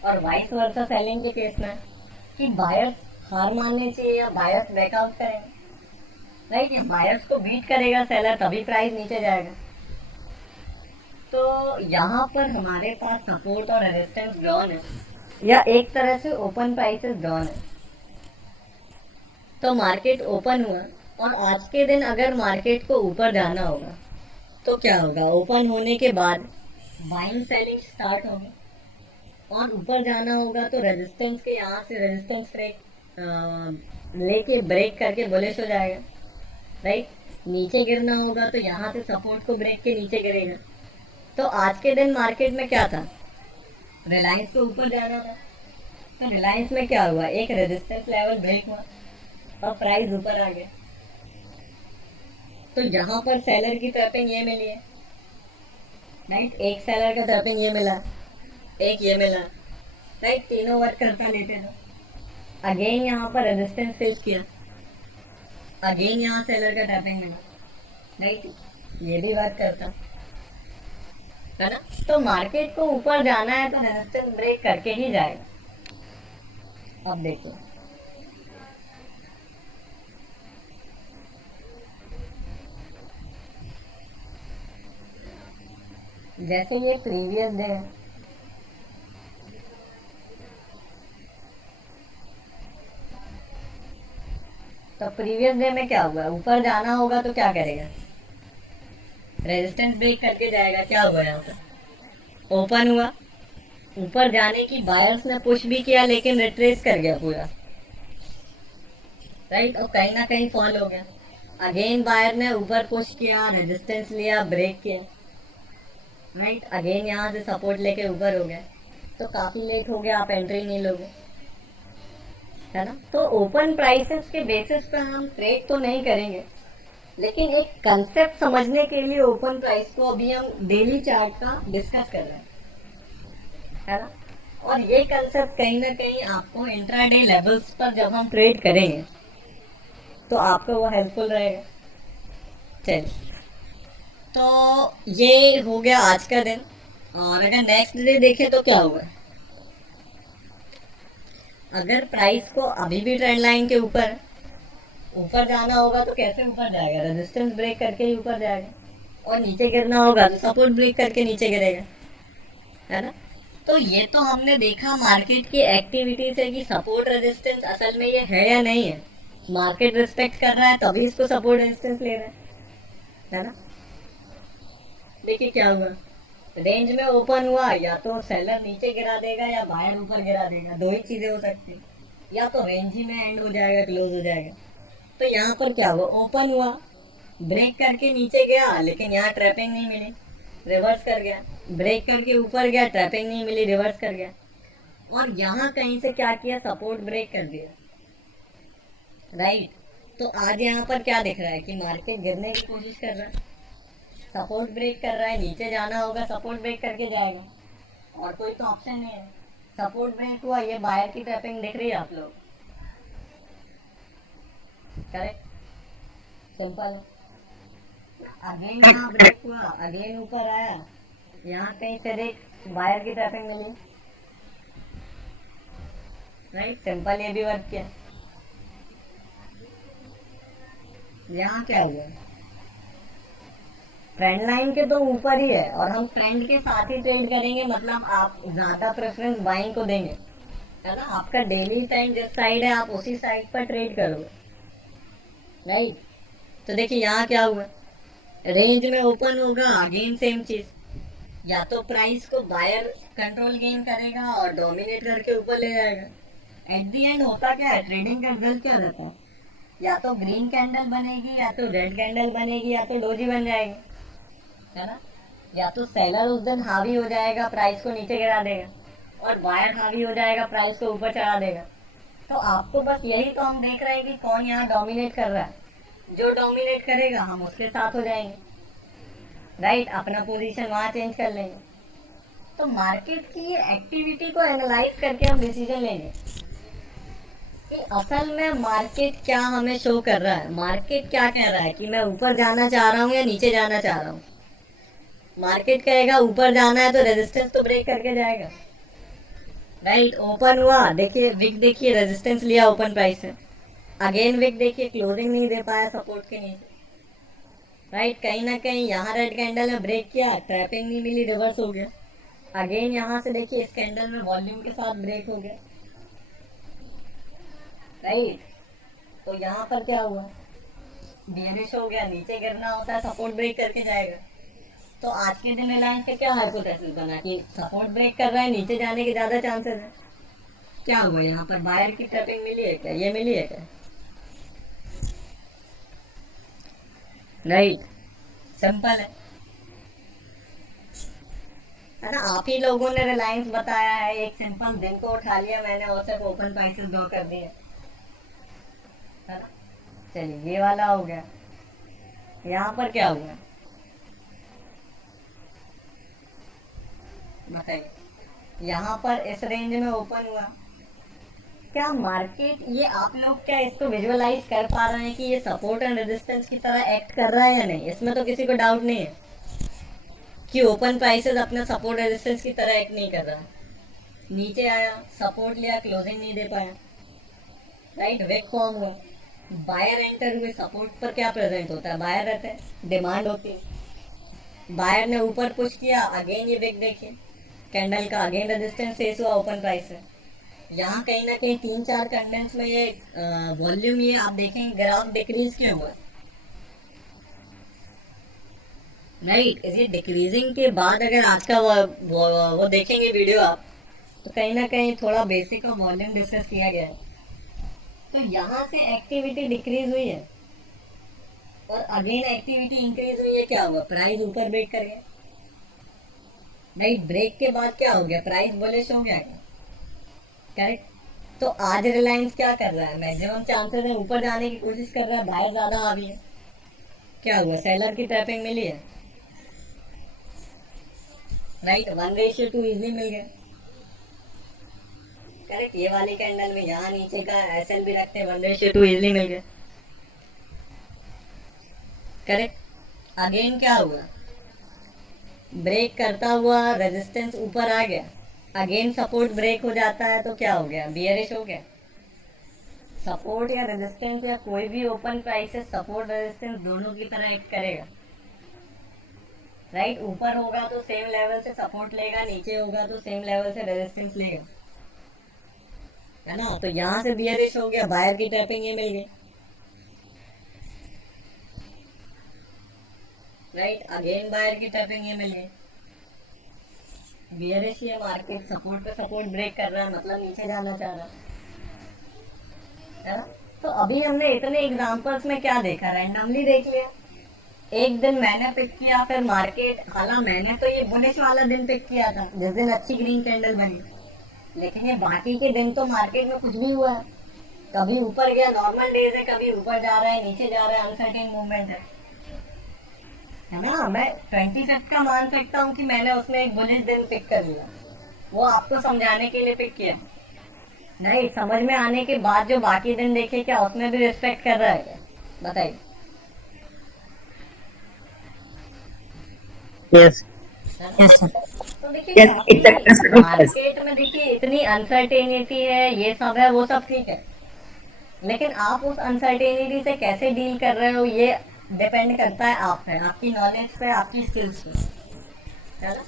और वाइस वर्सा सेलिंग के केस में कि बायर्स हार मानने चाहिए या बायर्स ब्रेकआउट करेंगे, राइट? ये बायर्स को बीट करेगा सेलर तभी प्राइस नीचे जाएगा। तो यहाँ पर हमारे पास सपोर्ट और रेजिस्टेंस ड्रॉन है या एक तरह से ओपन प्राइसेस ड्रॉन है। तो मार्केट ओपन हुआ और आज के दिन अगर मार्केट को ऊपर जाना होगा तो क्या होगा? ओपन होने के बाद बाइंग सेलिंग स्टार्ट होगी और ऊपर जाना होगा तो रेजिस्टेंस के यहाँ से रेजिस्टेंस ब्रेक लेके ब्रेक करके बुलिश हो जाएगा, राइट? नीचे गिरना होगा तो यहाँ से सपोर्ट को ब्रेक के नीचे गिरेगा। तो आज के दिन मार्केट में क्या था? रिलायंस को ऊपर जाना था तो रिलायंस में क्या हुआ? एक रेजिस्टेंस लेवल ब्रेक हुआ और प्राइस ऊपर आ गया। तो यहाँ पर सेलर की ट्रैपिंग ये मिली है, राइट? एक सेलर का ट्रैपिंग ये मिला, एक ये मिला, राइट? तीनों वर्क करता लेते थे। अगेन यहाँ पर रेजिस्टेंस फेस किया, अगेन यहाँ सेलर का ट्रैपिंग मिला, राइट? ये भी वर्क करता है ना? तो मार्केट को ऊपर जाना है तो रेजिस्टेंस ब्रेक करके ही जाएगा। अब देखो, जैसे ये प्रीवियस डे है, तो प्रीवियस डे में क्या हुआ? ऊपर जाना होगा तो क्या करेगा? रेजिस्टेंस ब्रेक करके जाएगा। क्या हुआ यहाँ पर? ओपन हुआ, ऊपर जाने की बायर्स ने पुश भी किया लेकिन रिट्रेस कर गया पूरा, राइट? और कहीं ना कहीं फॉल हो गया। अगेन बायर ने ऊपर पुश किया, रेजिस्टेंस लिया, ब्रेक किया, राइट? अगेन यहाँ से सपोर्ट लेके ऊपर हो गया। तो काफी लेट हो गया, आप एंट्री नहीं लोगे, है ना? तो ओपन प्राइसेस के बेसिस पे हम ट्रेड तो नहीं करेंगे, लेकिन एक कंसेप्ट समझने के लिए ओपन प्राइस को अभी हम डेली चार्ट का डिस्कस कर रहे हैं, है ना? और ये कंसेप्ट कहीं ना कहीं आपको इंट्राडे लेवल्स पर जब हम ट्रेड करेंगे तो आपको वो हेल्पफुल रहेगा। चलिए, तो ये हो गया आज का दिन। और अगर नेक्स्ट डे देखें तो क्या हुआ? अगर प्राइस को अभी भी ट्रेंड लाइन के ऊपर ऊपर जाना होगा तो कैसे ऊपर जाएगा? रेजिस्टेंस ब्रेक करके ही ऊपर जाएगा। और नीचे गिरना होगा तो सपोर्ट ब्रेक करके नीचे गिरेगा, है ना? तो ये तो हमने देखा मार्केट की एक्टिविटी से कि सपोर्ट रेजिस्टेंस असल में ये है या नहीं है। मार्केट रिस्पेक्ट कर रहा है तभी इसको सपोर्ट रेजिस्टेंस ले रहा है ना? देखिए क्या हुआ, रेंज में ओपन हुआ, या तो सेलर नीचे गिरा देगा या बायर ऊपर गिरा देगा, दो ही चीजें हो सकती हैं। या तो रेंज ही में एंड हो जाएगा, क्लोज हो जाएगा। तो यहाँ पर क्या हुआ? ओपन हुआ, ब्रेक करके नीचे गया लेकिन यहाँ ट्रैपिंग नहीं मिली, रिवर्स कर गया। ब्रेक करके ऊपर गया, ट्रैपिंग नहीं मिली, रिवर्स कर गया। और यहाँ कहीं से क्या किया? सपोर्ट ब्रेक कर दिया, राइट? तो आज यहाँ पर क्या दिख रहा है कि मार्केट गिरने की कोशिश कर रहा है, सपोर्ट ब्रेक कर रहा है, नीचे जाना होगा, सपोर्ट ब्रेक करके जाएगा, और कोई तो ऑप्शन नहीं है। सपोर्ट ब्रेक हुआ, ये बायर की टैपिंग दिख रही है आप लोग, करेक्ट, सिंपल। अगेन यहाँ ब्रेक हुआ, अगेन ऊपर आया, यहाँ कहीं से देख बायर की टैपिंग मिली, राइट, सिंपल, ये भी वर्क किया। यहाँ क्या हुआ, ट्रेंड लाइन के तो ऊपर ही है, और हम ट्रेंड के साथ ही ट्रेड करेंगे, मतलब आप ज्यादा प्रेफरेंस बाइंग को देंगे, है ना। आपका डेली टाइम जिस साइड है आप उसी साइड पर ट्रेड करोगे, राइट। तो देखिए यहाँ क्या हुआ, रेंज में ओपन होगा, अगेन सेम चीज, या तो प्राइस को बायर कंट्रोल गेन करेगा और डोमिनेट करके ऊपर ले जाएगा। एट द एंड होता क्या है, ट्रेडिंग का रिजल्ट क्या रहता है, या तो ग्रीन कैंडल बनेगी, या तो रेड कैंडल बनेगी, या तो डोजी बन जाएगी, है ना। या तो सेलर उस दिन हावी हो जाएगा, प्राइस को नीचे गिरा देगा, और बायर हावी हो जाएगा, प्राइस को ऊपर चढ़ा देगा। तो आपको बस यही तो हम देख रहे हैं कि कौन यहाँ डोमिनेट कर रहा है, जो डोमिनेट करेगा हम उसके साथ हो जाएंगे, राइट, अपना पोजीशन वहां चेंज कर लेंगे। तो मार्केट की एक्टिविटी को एनालाइज करके हम डिसीजन लेंगे कि असल में मार्केट क्या हमें शो कर रहा है, मार्केट क्या कह रहा है कि मैं ऊपर जाना चाह रहा हूँ या नीचे जाना चाह रहा हूँ। मार्केट कहेगा ऊपर जाना है तो रेजिस्टेंस तो ब्रेक करके जाएगा, राइट। ओपन हुआ, देखिए विक, देखिए रेजिस्टेंस लिया ओपन प्राइस से, अगेन विक देखिए क्लोजिंग नहीं दे पाया सपोर्ट के नीचे, राइट। कहीं ना कहीं यहाँ रेड कैंडल में ब्रेक किया, ट्रैपिंग नहीं मिली, रिवर्स हो गया। अगेन यहाँ से देखिए इस कैंडल में वॉल्यूम के साथ ब्रेक हो गया, राइट। तो यहाँ पर क्या हुआ, बियरिश हो गया, नीचे गिरना होता है, सपोर्ट ब्रेक करके जाएगा। तो आज के दिन रिलायंस का क्या हाइपोथेसिस बना कि सपोर्ट ब्रेक कर रहा है, नीचे जाने के ज्यादा चांसेस है। क्या हुआ, यहाँ पर बायर की ट्रैपिंग मिली है क्या, ये मिली है क्या, राइट, सिंपल है ना। आप ही लोगों ने रिलायंस बताया है, एक सिंपल दिन को उठा लिया मैंने और सिर्फ ओपन प्राइसेस ड्रॉ कर दिए, है ना। चलिए ये वाला हो गया। यहाँ पर क्या हुआ बताइए, यहाँ पर इस रेंज में ओपन हुआ, क्या मार्केट, ये आप लोग क्या इसको विजुअलाइज कर पा रहे हैं कि ये सपोर्ट एंड रेजिस्टेंस की तरह एक्ट कर रहा है या नहीं, इसमें तो किसी को डाउट नहीं है कि ओपन प्राइसेस अपने सपोर्ट रेजिस्टेंस की तरह एक्ट नहीं कर रहा है। नीचे आया, सपोर्ट लिया, क्लोजिंग नहीं दे पाया, राइट, विक फॉर्म हुआ, बायर एंटर हुए, सपोर्ट पर क्या प्रेजेंट होता है, बायर रहते हैं, डिमांड होती है, बायर ने ऊपर पुश किया, अगेन ये विक देखिए कैंडल का, अगेन रेजिस्टेंस फेस हुआ ओपन प्राइस से। यहाँ कहीं ना कहीं 3-4 कैंडल्स में ये वॉल्यूम, ये आप देखेंगे ग्राफ डिक्रीज क्यों हुआ, राइट। इसी डिक्रीजिंग के बाद अगर आज का वो देखेंगे वीडियो आप, तो कहीं ना कहीं थोड़ा बेसिक और वॉल्यूम डिस्कस किया गया है। तो यहाँ से एक्टिविटी डिक्रीज हुई है और अगेन एक्टिविटी इंक्रीज हुई है, क्या हुआ, प्राइस ऊपर ब्रेक कर गया, राइट। ब्रेक के बाद क्या हो गया, प्राइस बुलिश हो गया, करेक्ट। तो आज रिलायंस क्या कर रहा है, मैक्सिमम चांसेस है ऊपर जाने की कोशिश कर रहा है, बाहर ज्यादा आ रही है, क्या हुआ, सेलर की ट्रैपिंग मिली है, राइट, 1:2 इजली मिल गया, करेक्ट। ये वाली कैंडल में यहाँ नीचे का एसएल भी रखते हैं, 1:2 इजली मिल गया, करेक्ट। अगेन क्या हुआ, ब्रेक करता हुआ रेजिस्टेंस ऊपर आ गया, अगेन सपोर्ट ब्रेक हो जाता है तो क्या हो गया, बियरिश हो गया। सपोर्ट या रेजिस्टेंस या कोई भी ओपन प्राइसेस सपोर्ट रेजिस्टेंस दोनों की तरह एक्ट करेगा, राइट। ऊपर होगा तो सेम लेवल से सपोर्ट लेगा, नीचे होगा तो सेम लेवल से रेजिस्टेंस लेगा, है ना। तो यहाँ से बियरिश हो गया, बायर की टैपिंग ये मिल गई, राइट, अगेन बायर की टैपिंग ये मिल गई, बियरिश, ये मार्केट सपोर्ट पे सपोर्ट ब्रेक कर रहा है, मतलब नीचे जाना चाह रहा है ना। तो अभी हमने इतने एग्जांपल्स में क्या देखा, रैंडमली देख लिया, एक दिन मैंने पिक किया, फिर मार्केट, हालांकि मैंने तो ये बुलिश वाला दिन पिक किया था जिस दिन अच्छी ग्रीन कैंडल बनी, लेकिन ये बाकी के दिन तो मार्केट में कुछ भी हुआ है, कभी ऊपर गया, नॉर्मल डेज है, कभी ऊपर जा रहा है, नीचे जा रहा है, अनसर्टेन मूवमेंट है, है ना, मैं 25 का मान सकता हूँ कि मैंने उसमें एक बुलिश दिन पिक कर लिया, वो आपको समझाने के लिए पिक किया। नहीं, समझ में आने के बाद जो बाकी दिन देखे, क्या उसमें भी रिस्पेक्ट कर रहा है क्या? बताइए। Yes. है ना? Yes sir. तो देखिए Yes, it's a काफी yes. मार्केट में देखिए इतनी अनसर्टेनिटी है, ये सब है, वो सब ठीक है, लेकिन आप उस अनसर्टेनिटी से कैसे डील कर रहे हो ये डिपेंड करता है आप पे, आपकी नॉलेज पे, आपकी स्किल्स पे, है ना?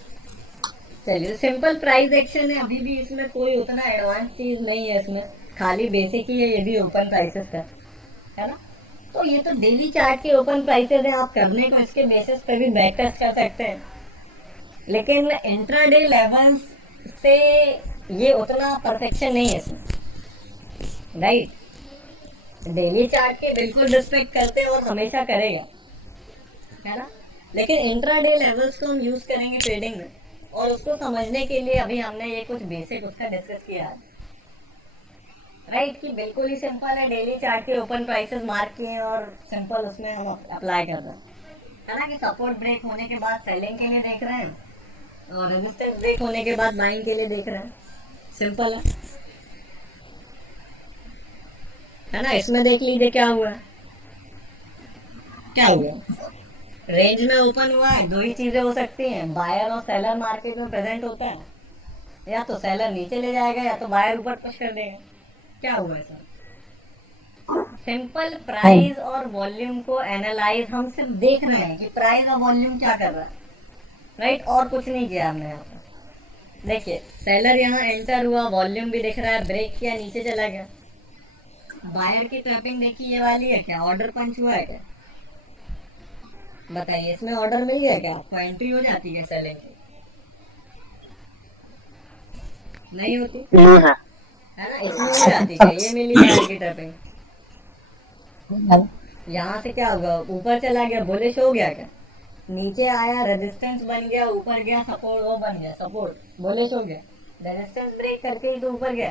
चलिए, सिंपल प्राइस एक्शन है अभी भी, इसमें कोई उतना एडवांस चीज नहीं है, इसमें खाली बेसिक ही है, ये भी ओपन प्राइसेस का, है ना? तो ये तो डेली चार्ट के ओपन प्राइसेस है, आप करने को इसके बेसिस पे भी बैक टेस्ट कर सकते हैं, लेकिन इंट्राडे लेवल्स से ये उतना परफेक्शन नहीं है इसमें, राइट? डेली चार्ट के बिल्कुल रिस्पेक्ट करते हैं और हमेशा करेगा, है ना? लेकिन इंट्राडे लेवल्स को हम यूज करेंगे ट्रेडिंग में, और उसको समझने के लिए अभी हमने ये कुछ बेसिक उसका डिस्कस किया है, राइट? कि बिल्कुल ही सिंपल है, डेली चार्ट के ओपन प्राइसेस मार्क किए हैं और सिंपल उसमें हम अप्लाई कर रहे हैं, है ना? कि सपोर्ट ब्रेक होने के बाद सेलिंग के लिए देख रहे हैं और रेजिस्टेंस ब्रेक होने के बाद बाइंग के लिए देख रहे हैं, सिंपल है ना? इसमें देख लीजिए क्या हुआ है, क्या हुआ, रेंज में ओपन हुआ है, दो ही चीजें हो सकती हैं, बायर और सेलर मार्केट में प्रेजेंट होता है, या तो सेलर नीचे ले जाएगा या तो बायर ऊपर पुश कर देगा, क्या हुआ है सर? सिंपल प्राइस और वॉल्यूम को एनालाइज हम सिर्फ देख रहे हैं कि प्राइस और वॉल्यूम क्या कर रहा है, राइट? और कुछ नहीं किया हमने यहाँ पर। देखिए, सेलर यहाँ एंटर हुआ, वॉल्यूम भी दिख रहा है, ब्रेक किया, नीचे चला गया, बायर की ट्रैपिंग देखी, ये वाली है क्या? ऑर्डर पंच हुआ है क्या? बताइए, इसमें ऑर्डर मिल गया क्या आपको? एंट्री हो जाती है सेलिंग की? नहीं होती, No, हाँ. है ना? इसमें हो जाती है, ये मिली बायर की ट्रैपिंग, यहाँ से क्या होगा, ऊपर चला गया, बुलिश हो गया क्या? नीचे आया, रेजिस्टेंस बन गया, ऊपर गया, सपोर्ट वो बन गया, सपोर्ट बुलिश हो गया, रेजिस्टेंस ब्रेक करके ही तो ऊपर गया,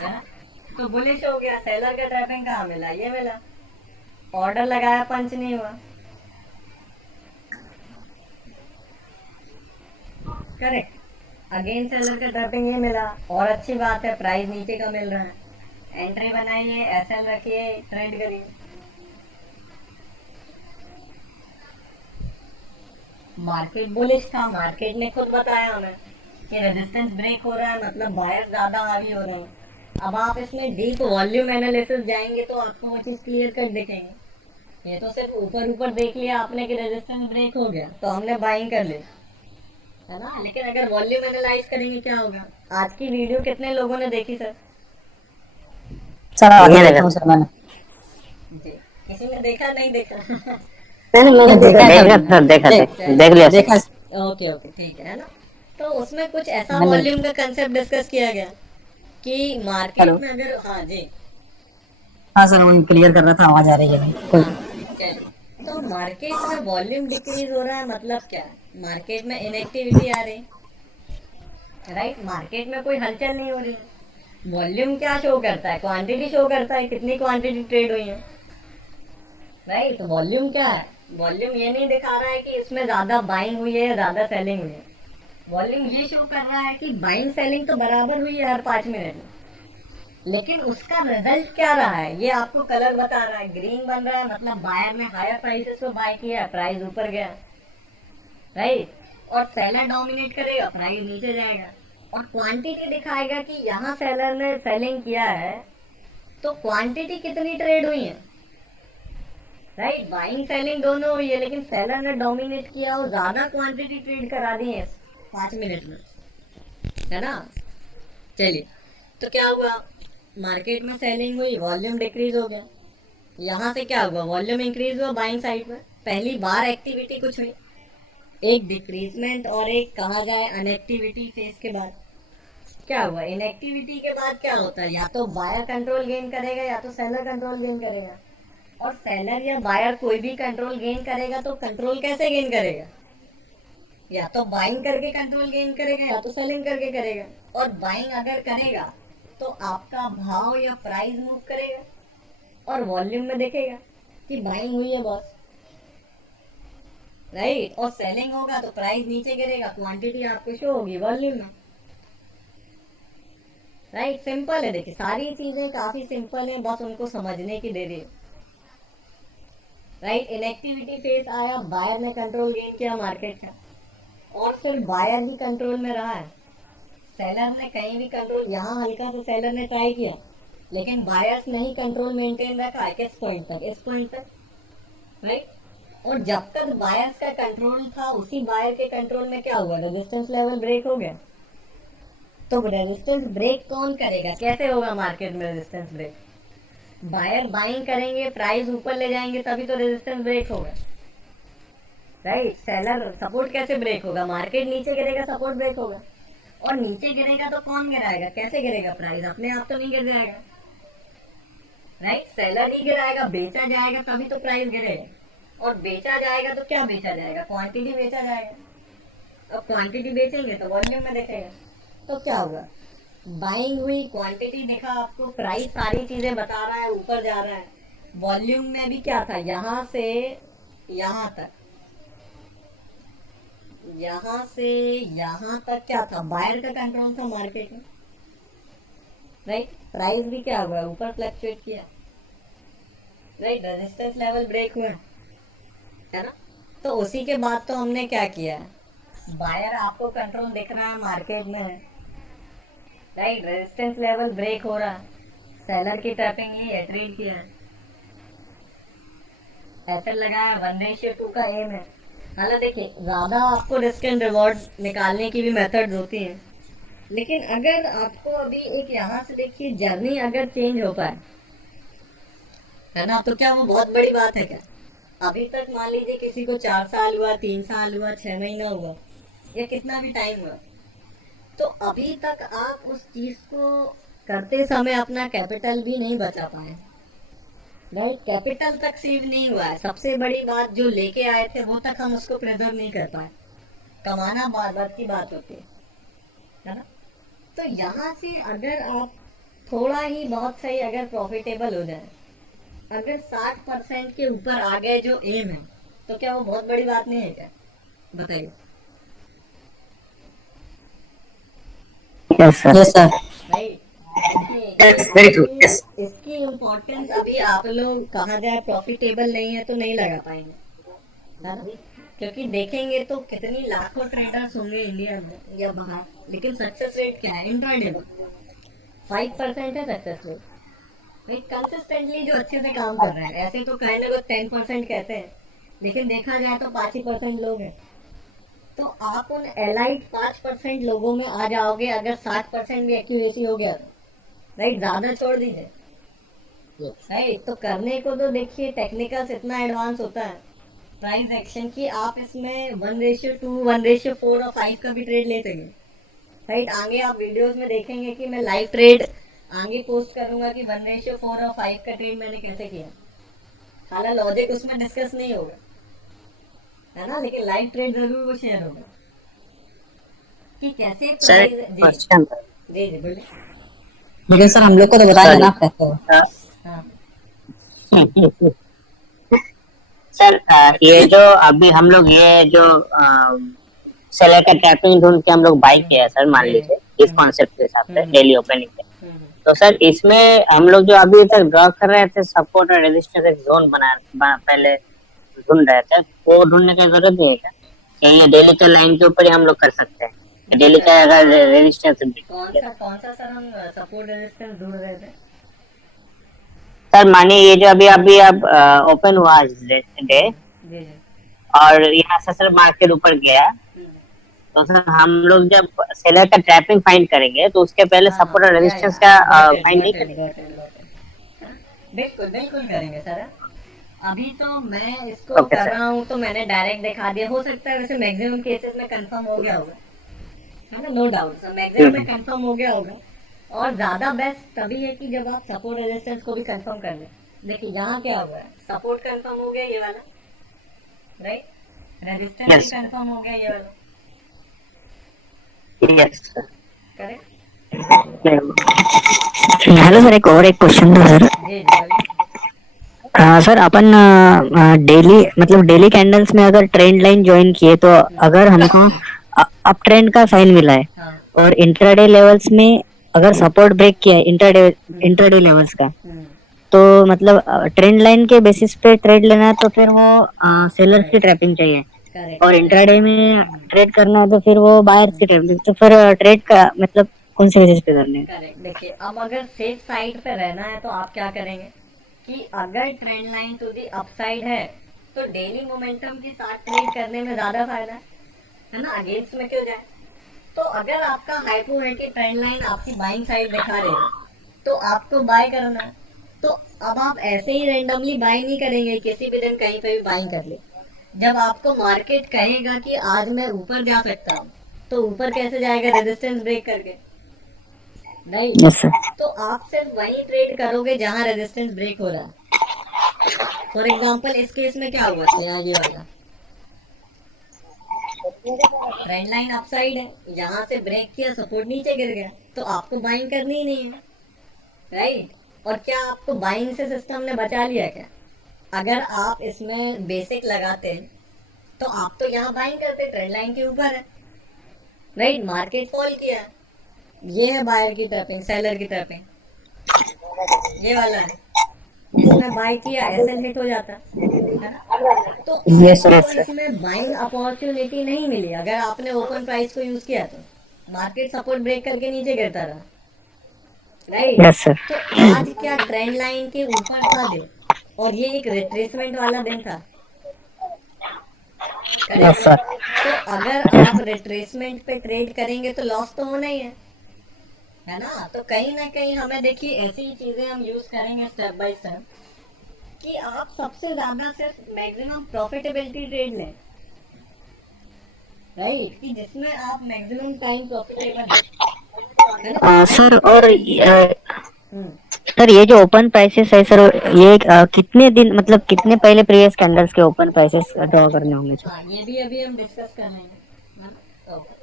है ना? तो बुलिश हो गया, सेलर का ट्रैपिंग कहाँ मिला? ये मिला, ऑर्डर लगाया, पंच नहीं हुआ, करेक्ट? अगेन सेलर का ट्रैपिंग ये मिला, और अच्छी बात है, प्राइस नीचे का मिल रहा है, एंट्री बनाइए, एसएल रखिए, ट्रेड करिए। मार्केट बुलिश था, मार्केट ने खुद बताया हमें कि रेजिस्टेंस ब्रेक हो रहा है, मतलब बायर ज्यादा हावी हो रहे हैं। अब आप इसमें डीप वॉल्यूम एनालिसिस जाएंगे तो आपको वो चीज क्लियर कर दिखेंगे, ये तो सिर्फ ऊपर ऊपर देख लिया आपने कि रेजिस्टेंस ब्रेक हो गया तो हमने बाइंग कर ली, है ना? लेकिन अगर वॉल्यूम एनालाइज करेंगे क्या होगा? आज की वीडियो कितने लोगों ने देखी सर? सर आगे ये देखा देखा. हूँ सर मैंने। जी, किसी ने देखा, नहीं देखा? नहीं, ये मैंने देखा देखा सर, था, देखा था, देख देख लिया देखा। सर. ओके ओके, ठीक है ना? तो उसमें कुछ ऐसा मैंने वॉल्यूम का कंसेप्ट डिस्कस किया गया कि हेलो। मार्केट में अगर, हाँ जी, हाँ सर, मैं क्लियर कर रहा था, आवाज आ रही है कोई। हाँ, चलिए, तो मार्केट में वॉल्यूम डिक्रीज हो रहा है, मतलब क्या है? मार्केट में इनएक्टिविटी आ रही, राइट? मार्केट में कोई हलचल नहीं हो रही है, वॉल्यूम क्या शो करता है? क्वांटिटी शो करता है, कितनी क्वांटिटी ट्रेड हुई है, राइट? तो वॉल्यूम क्या है? वॉल्यूम ये नहीं दिखा रहा है कि इसमें ज्यादा बाइंग हुई है या ज्यादा सेलिंग हुई है, वॉल्यूम ये शो कर रहा है कि बाइंग सेलिंग तो बराबर हुई है हर 5 मिनट में, लेकिन उसका रिजल्ट क्या रहा है ये आपको कलर बता रहा है, ग्रीन बन रहा है, मतलब बायर ने हायर प्राइसेस पे बाय किया, प्राइस ऊपर गया, राइट? और सेलर डोमिनेट करेगा, प्राइस नीचे जाएगा, और क्वांटिटी दिखाएगा कि यहाँ सेलर ने सेलिंग किया है तो क्वांटिटी कितनी ट्रेड हुई है, राइट? बाइंग सेलिंग दोनों हुई है, लेकिन सेलर ने डोमिनेट किया और ज्यादा क्वांटिटी ट्रेड करा दी है 5 मिनट में, है ना? चलिए, तो क्या हुआ, मार्केट में सेलिंग हुई, वॉल्यूम डिक्रीज हो गया, यहाँ से क्या हुआ, वॉल्यूम इंक्रीज हुआ बाइंग साइड में, पहली बार एक्टिविटी कुछ हुई, एक डिक्रीजमेंट और एक कहा जाए अनएक्टिविटी फेज के बाद क्या हुआ, इनएक्टिविटी के बाद क्या होता है, या तो बायर कंट्रोल गेन करेगा या तो सेलर कंट्रोल गेन करेगा, और सेलर या बायर कोई भी कंट्रोल गेन करेगा तो कंट्रोल कैसे गेन करेगा, या तो बाइंग करके कंट्रोल गेन करेगा या तो सेलिंग करके करेगा, और बाइंग अगर करेगा तो आपका भाव या प्राइस मूव करेगा और वॉल्यूम में देखेगा कि बाइंग हुई है बॉस, राइट। और सेलिंग होगा तो प्राइस नीचे गिरेगा, क्वांटिटी आपको शो होगी वॉल्यूम में। राइट, सिंपल है। देखिए सारी चीजें काफी सिंपल है, बस उनको समझने की देरी है। राइट, इनएक्टिविटी फेज आया, बायर ने कंट्रोल गेन किया मार्केट का, और फिर बायर ही कंट्रोल में रहा है। सेलर ने कहीं भी कंट्रोल, यहाँ हल्का सा सेलर ने ट्राई किया, लेकिन बायर्स ने ही कंट्रोल मेंटेन रखा है। किस पॉइंट तक? इस पॉइंट तक। राइट। और जब तक बायर्स का कंट्रोल था, उसी बायर के कंट्रोल में क्या हुआ? रेजिस्टेंस लेवल ब्रेक हो गया। तो रेजिस्टेंस ब्रेक कौन करेगा? कैसे होगा मार्केट में रेजिस्टेंस ब्रेक? बायर बाइंग करेंगे, प्राइस ऊपर ले जाएंगे, तभी तो रेजिस्टेंस ब्रेक होगा। राइट। सेलर सपोर्ट कैसे ब्रेक होगा? मार्केट नीचे गिरेगा, सपोर्ट ब्रेक होगा। और नीचे गिरेगा तो कौन गिराएगा? कैसे गिरेगा? प्राइस अपने आप तो नहीं गिर जाएगा। राइट, सेलर ही गिराएगा, बेचा जाएगा तभी तो प्राइस गिरेगा। और बेचा जाएगा तो क्या बेचा जाएगा? क्वांटिटी बेचा जाएगा। अब क्वांटिटी बेचेंगे तो वॉल्यूम में दिखेगा, तो क्या होगा? बाइंग हुई, क्वांटिटी दिखा आपको, प्राइस सारी चीजें बता रहा है, ऊपर जा रहा है। वॉल्यूम में भी क्या था? यहाँ से यहाँ तक, यहाँ से यहाँ तक क्या था? बायर का कंट्रोल था मार्केट में। राइट, प्राइस भी क्या हुआ? ऊपर फ्लक्चुएट किया। राइट, रेजिस्टेंस लेवल ब्रेक हुआ है ना। तो उसी के बाद तो हमने क्या किया? बायर आपको कंट्रोल दिख रहा है मार्केट में है। राइट, रेजिस्टेंस लेवल ब्रेक हो रहा है, सेलर की ट्रैपिंग ही है, ट्रेड किया है, ऐसे लगाया, 1:2 का एम है। हालांकि देखिए ज्यादा आपको रिस्क एंड रिवॉर्ड निकालने की भी मेथड्स होती हैं, लेकिन अगर आपको अभी एक यहाँ से देखिए जर्नी अगर चेंज हो पाए, है ना, तो क्या वो बहुत बड़ी बात है क्या? अभी तक मान लीजिए किसी को 4 साल हुआ, 3 साल हुआ, 6 महीना हुआ, या कितना भी टाइम हुआ, तो अभी तक आप उस चीज को करते समय अपना कैपिटल भी नहीं बचा पाए। राइट, कैपिटल तक सेव नहीं हुआ है। सबसे बड़ी बात, जो लेके आए थे वो तक हम उसको प्रिजर्व नहीं कर पाए। कमाना बार बार की बात होती है ना। तो यहाँ से अगर आप थोड़ा ही बहुत सही अगर प्रॉफिटेबल हो जाए, अगर 60% के ऊपर आ गए जो एम है, तो क्या वो बहुत बड़ी बात नहीं है क्या? बताइए। Yes sir. Yes sir. Right, very true. Yes. इसकी इम्पोर्टेंस अभी आप लोग कहा जाए प्रॉफिटेबल नहीं है तो नहीं लगा पाएंगे, है ना। क्योंकि देखेंगे तो कितनी लाखों ट्रेडर्स होंगे इंडिया में या बाहर, लेकिन सक्सेस रेट क्या है? इंट्राडे में 5% है सक्सेस रेट। भाई कंसिस्टेंटली जो अच्छे से काम कर रहे हैं, ऐसे तो कहने को 10% कहते हैं, लेकिन देखा जाए तो 5% लोग हैं। तो आप उन एलाइट 5% लोगों में आ जाओगे अगर 60% भी एक्यूरेसी हो गया तो। राइट, ज्यादा छोड़ दीजिए। राइट, तो करने को तो देखिए टेक्निकल्स इतना एडवांस होता है प्राइस एक्शन की, आप इसमें 1:2, 1:4 और 5 का भी ट्रेड ले सकेंगे। राइट, आगे आप वीडियोस में देखेंगे कि मैं लाइव ट्रेड आगे पोस्ट करूंगा कि 1:4 और 5 का ट्रेड मैंने कैसे किया। हालांकि लॉजिक उसमें डिस्कस नहीं होगा, है ना, लेकिन लाइव ट्रेड जरूर वो शेयर होगा कि कैसे सर प्राइस। जी क्वेश्चन। जी जी बोलिए। लेकिन सर हम लोग को तो बताएंगे ना सॉरी कैसे हो। हाँ सर, ये जो अभी हम लोग ये जो सेलर का ट्रैपिंग ढूंढ के हम लोग बाई किया सर, मान जी जी। लीजिए इस कॉन्सेप्ट के हिसाब से हम्म डेली ओपनिंग पे, हम्म तो सर इसमें हम लोग जो अभी तक ड्रॉ कर रहे थे, सपोर्ट और रेजिस्टेंस एक जोन पहले ढूंढ रहे थे, वो ढूंढने की जरूरत नहीं है क्या? या ये डेली के लाइन के ऊपर ही हम लोग कर सकते हैं? जी डेली सर। का अगर रेजिस्टेंस, कौन सा सर हम सपोर्ट रेजिस्टेंस ढूंढ रहे थे? सर मानिए ये जो अभी अभी अब ओपन हुआ डे, जी जी। और यहाँ से सर मार्केट ऊपर गया, हम्म, तो सर हम लोग जब सेलर का ट्रैपिंग फाइंड करेंगे तो उसके पहले हाँ सपोर्ट और रेजिस्टेंस या का गॉट इट फाइंड नहीं गॉट इट करेंगे? Got it got it. बिल्कुल बिल्कुल करेंगे सर। अभी तो मैं इसको ओके कर सर। रहा हूँ तो मैंने डायरेक्ट दिखा दिया, हो सकता है वैसे मैक्सिमम केसेस में कंफर्म हो गया होगा, है ना, नो डाउट। तो मैक्सिमम में कंफर्म हो गया होगा, और ज्यादा बेस्ट तभी है कि जब आप सपोर्ट रेजिस्टेंस को भी कंफर्म कर लें। देखिए यहाँ क्या हुआ है, सपोर्ट कंफर्म हो गया ये वाला, राइट, रेजिस्टेंस भी यस कंफर्म हो गया ये वाला, yes sir. Correct. Hello sir, एक और एक क्वेश्चन था सर। जी जी बोलिए। सर अपन डेली मतलब डेली कैंडल्स में अगर ट्रेंड लाइन ज्वाइन किए तो अगर हमको अप ट्रेंड का साइन मिला है हाँ। और इंट्राडे लेवल्स में अगर सपोर्ट ब्रेक किया है इंट्राडे लेवल्स का, तो मतलब ट्रेंड लाइन के बेसिस पे ट्रेड लेना है तो फिर वो सेलर्स की ट्रैपिंग चाहिए, करेक्ट। और इंट्राडे में ट्रेड करना है तो फिर वो बायर्स की ट्रैपिंग। तो फिर ट्रेड का मतलब कौन से बेसिस पे करने हैं? करेक्ट। देखिए, अब अगर सेफ साइड पे रहना है तो आप क्या करेंगे कि अगर trend line to the upside है तो डेली मोमेंटम के साथ ट्रेड करने में ज्यादा फायदा है ना, अगेंस्ट में क्यों जाए। तो अगर आपका हाइपो है कि ट्रेंड लाइन आपकी बाइंग साइड दिखा रही है तो आपको बाय करना है। तो अब आप ऐसे ही रेंडमली बाय नहीं करेंगे, किसी भी दिन कहीं पे भी बाइंग कर ले। जब आपको मार्केट कहेगा कि आज मैं ऊपर जा सकता हूँ तो ऊपर कैसे जाएगा, रेजिस्टेंस ब्रेक करके, राइट। Yes sir. तो आप सिर्फ वही ट्रेड करोगे जहां रेजिस्टेंस ब्रेक हो रहा है। फॉर एग्जांपल इस केस में क्या हुआ था, यहाँ ये वाला ट्रेंड लाइन अपसाइड है, यहाँ से ब्रेक किया, सपोर्ट नीचे गिर गया, तो आपको बाइंग करनी ही नहीं है, राइट। और क्या आपको बाइंग से सिस्टम ने बचा लिया क्या? अगर आप इसमें बेसिक लगाते तो आप तो यहाँ बाइंग करते, ट्रेंड लाइन के ऊपर है, राइट। मार्केट फॉल किया, ये है बायर की ट्रैपिंग, सेलर की ट्रैपिंग, ये वाला है, इसमें बाय किया, एसएल हिट हो जाता है ना। तो यस सर, आपको यस सर। इसमें बाइंग अपॉर्चुनिटी नहीं मिली अगर आपने ओपन प्राइस को यूज किया तो मार्केट सपोर्ट ब्रेक करके नीचे गिरता रहा, राइट। Yes sir. तो आज क्या ट्रेंड लाइन के ऊपर था दिन और ये एक रिट्रेसमेंट वाला दिन था, यस करेक्ट। सर। तो अगर आप रिट्रेसमेंट पे ट्रेड करेंगे तो लॉस तो होना ही है ना। तो कहीं ना कहीं हमें देखिए ऐसी चीजें हम यूज करेंगे स्टेप बाय स्टेप कि आप सबसे ज्यादा सिर्फ मैक्सिमम प्रॉफिटेबिलिटी ट्रेड लें, राइट, कि जिसमें आप मैक्सिमम टाइम प्रॉफिटेबल है ना। सर और हम्म। सर ये जो ओपन प्राइसेस है सर, ये कितने दिन मतलब कितने पहले प्रीवियस कैंडल्स के ओपन प्राइसेस ड्रॉ करने होंगे सर? हाँ, ये भी अभी हम डिस्कस कर रहे हैं, है ना। ओके,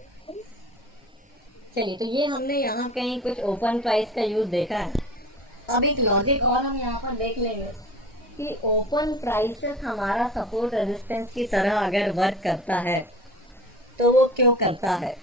चलिए, तो ये हमने यहाँ कहीं कुछ ओपन प्राइस का यूज देखा है। अब एक लॉजिक और हम यहाँ पर देख लेंगे कि ओपन प्राइसेस हमारा सपोर्ट रेजिस्टेंस की तरह अगर वर्क करता है तो वो क्यों करता है।